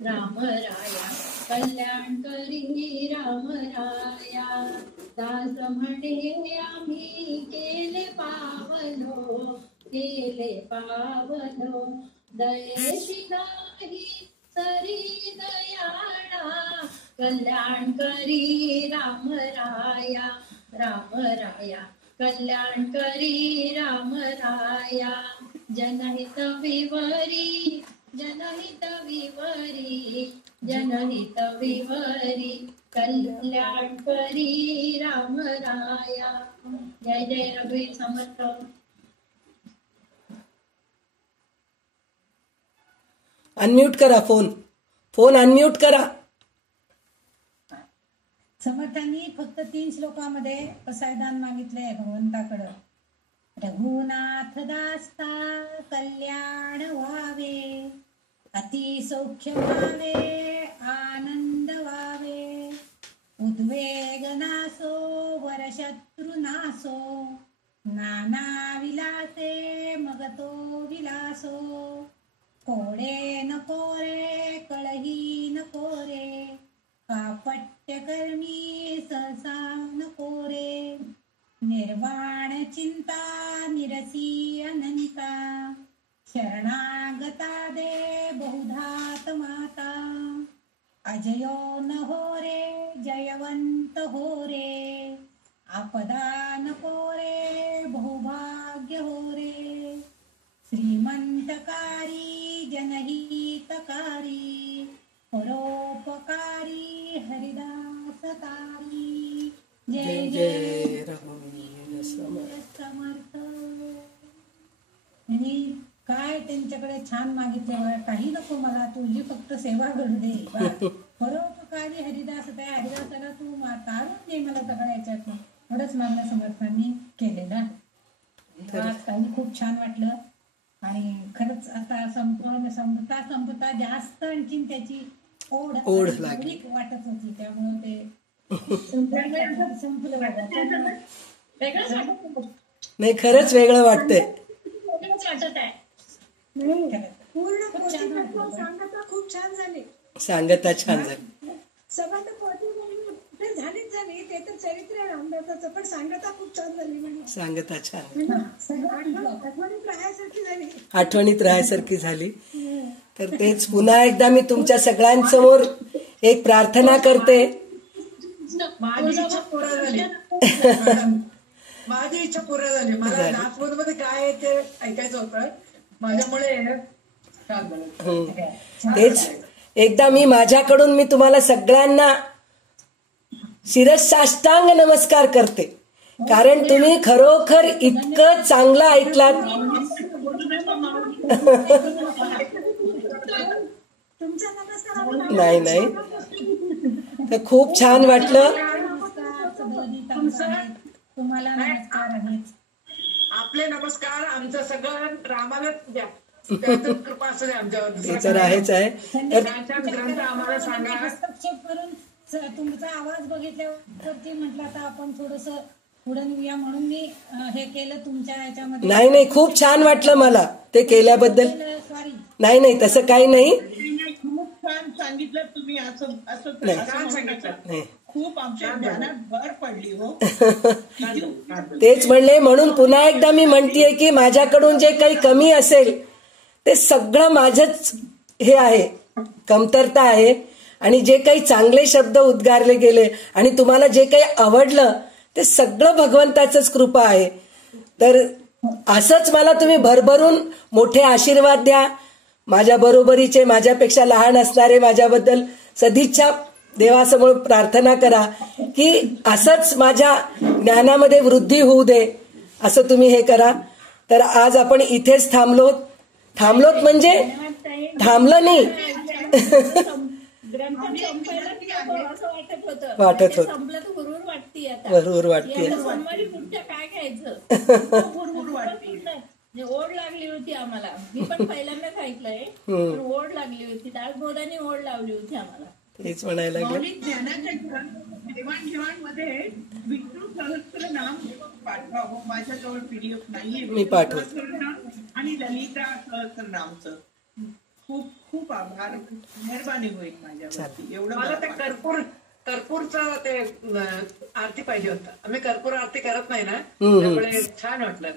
राम राया कल्याण करी राम राया. दास म्हणे आम्ही केले पावनो, केले पावनो, दयेशी नाही सरी दयाळा. कल्याण करी राम राया, राम राया कल्याण करी राम राया. जनहित विवरी जनहित विवरी कल्याण करी राम राया. जय जय रघुवीर समर्थ. अनम्यूट करा फोन अनम्यूट करा. समर्थांनी फक्त 3 श्लोकामध्ये पसायदान मागितलंय भगवंताकडं. रघुनाथ दास्ता कल्याण व्हावे, अति सौख्य व्हावे, आनंद व्हावे, उद्वेग नासो, वरशत्रु नासो, नाना विलासे मगतो विलासो, कोडे नको रे कळही नको रे, कापट्य कर्मी सहसा नको रे, निर्वाण चिंता निरसी अनंता, शरणागता दे बहुधात माता, अजयो न हो रे जयवंत हो रे, आपदा नको रे बहुभाग्य हो रे, श्रीमंतकारी जनहितकारी, परोपकारी हरिदासकारी. जय जय रघुवीर समर्थ. समर्थ. आणि काय त्यांच्याकडे छान मागितले, काही नको मला, तुझी फक्त सेवा करू दे. परोपकारी हरिदास, त्या हरिदासाला तू काढून दे मला सगळ्या याच्यातून. एवढंच मागणं समर्थांनी केलेलं. आज काही खूप छान वाटलं. आणि खरंच आता संपता जास्त आणखीन त्याची ओढ लागली वाटत होती. त्यामुळे ते संपलं. नाही, खरंच वेगळं वाटतंय. वाटत आहे. पूर्ण सांगता खूप छान झाली. सांगता छान झाली. सभा तर झालीच झाली, ते तर चरित्र रामदासाचं, पण सांगता खूप छान झाली. म्हणजे सांगता छान, राहायसारखी झाली, आठवणीत राहायसारखी झाली. तर तेच पुन्हा एकदा मी तुमच्या सगळ्यांसमोर एक प्रार्थना करते. माझी इच्छा पूर्ण झाली. माझी इच्छा पूर्ण झाली. मला नागपूरमध्ये काय आहे ते ऐकायचं होतं, माझ्यामुळे तेच एकदा मी माझ्याकडून मी तुम्हाला सगळ्यांना शिरसाष्टांग नमस्कार करते. कारण तुम्ही खरोखर इतकं चांगलं ऐकलात. नाही तर खूप छान वाटलं. तुम्हाला नमस्कार आहेत. आपले नमस्कार आमचं सगळं रामालाच द्या. कृपा असू दे आमच्यावर. ते तर आहेच आहे. ग्रंथ आम्हाला सांगा. हस्तक्षेप करून तुमचा आवाज बघितल्यावरती म्हटलं आता आपण थोडस पुढे नेऊया, म्हणून मी हे केलं तुमच्या याच्यामध्ये. नाही खूप छान वाटलं मला ते केल्याबद्दल. सॉरी. नाही तसं काही नाही. खूप छान सांगितलं तुम्ही. असं छान सांगितलं. खूप आमच्या ज्ञानात भर पडली हो. तेच म्हणले, म्हणून पुन्हा एकदा मी म्हणतेय की माझ्याकडून जे काही कमी असेल ते सगळं माझंच हे आहे, कमतरता आहे. आणि जे काही चांगले शब्द उद्गारले गेले आणि तुम्हाला जे काही आवडलं ते सगळं भगवंताचंच कृपा आहे. तर असंच मला तुम्ही भरभरून मोठे आशीर्वाद द्या. माझ्या बरोबरीचे, माझ्यापेक्षा लहान असणारे माझ्याबद्दल सदिच्छा देवासमोर प्रार्थना करा की असंच माझ्या ज्ञानामध्ये वृद्धी होऊ दे, असं तुम्ही हे करा. तर आज आपण इथेच थांबलोत म्हणजे थांबलं नाही. वाटत होत संपलं तर हुरूर वाटते. आता बरोबर वाटते. सोमवारी पुढच्या काय घ्यायचं ओढ लागली होती आम्हाला. मी पण पहिल्यांदाच ऐकलंय, पण ओढ लागली होती. दासबोधाने ओढ लावली होती आम्हाला. तेच म्हणायला लागलं. ज्ञानाच्या देवाणघेवाणमध्ये विष्णू सहस्त्र नाम पाठवा. माझ्याजवळ PDF नाहीये, मी पाठवतो. आणि ललिता सहस्त्र नामचं खूप खूप आभार. मेहरबानी होईल माझ्यावरती. एवढं मला ते कर्पूरचं ते आरती पाहिजे होतं. आम्ही कर्पूर आरती करत नाही ना, त्यामुळे छान वाटलं.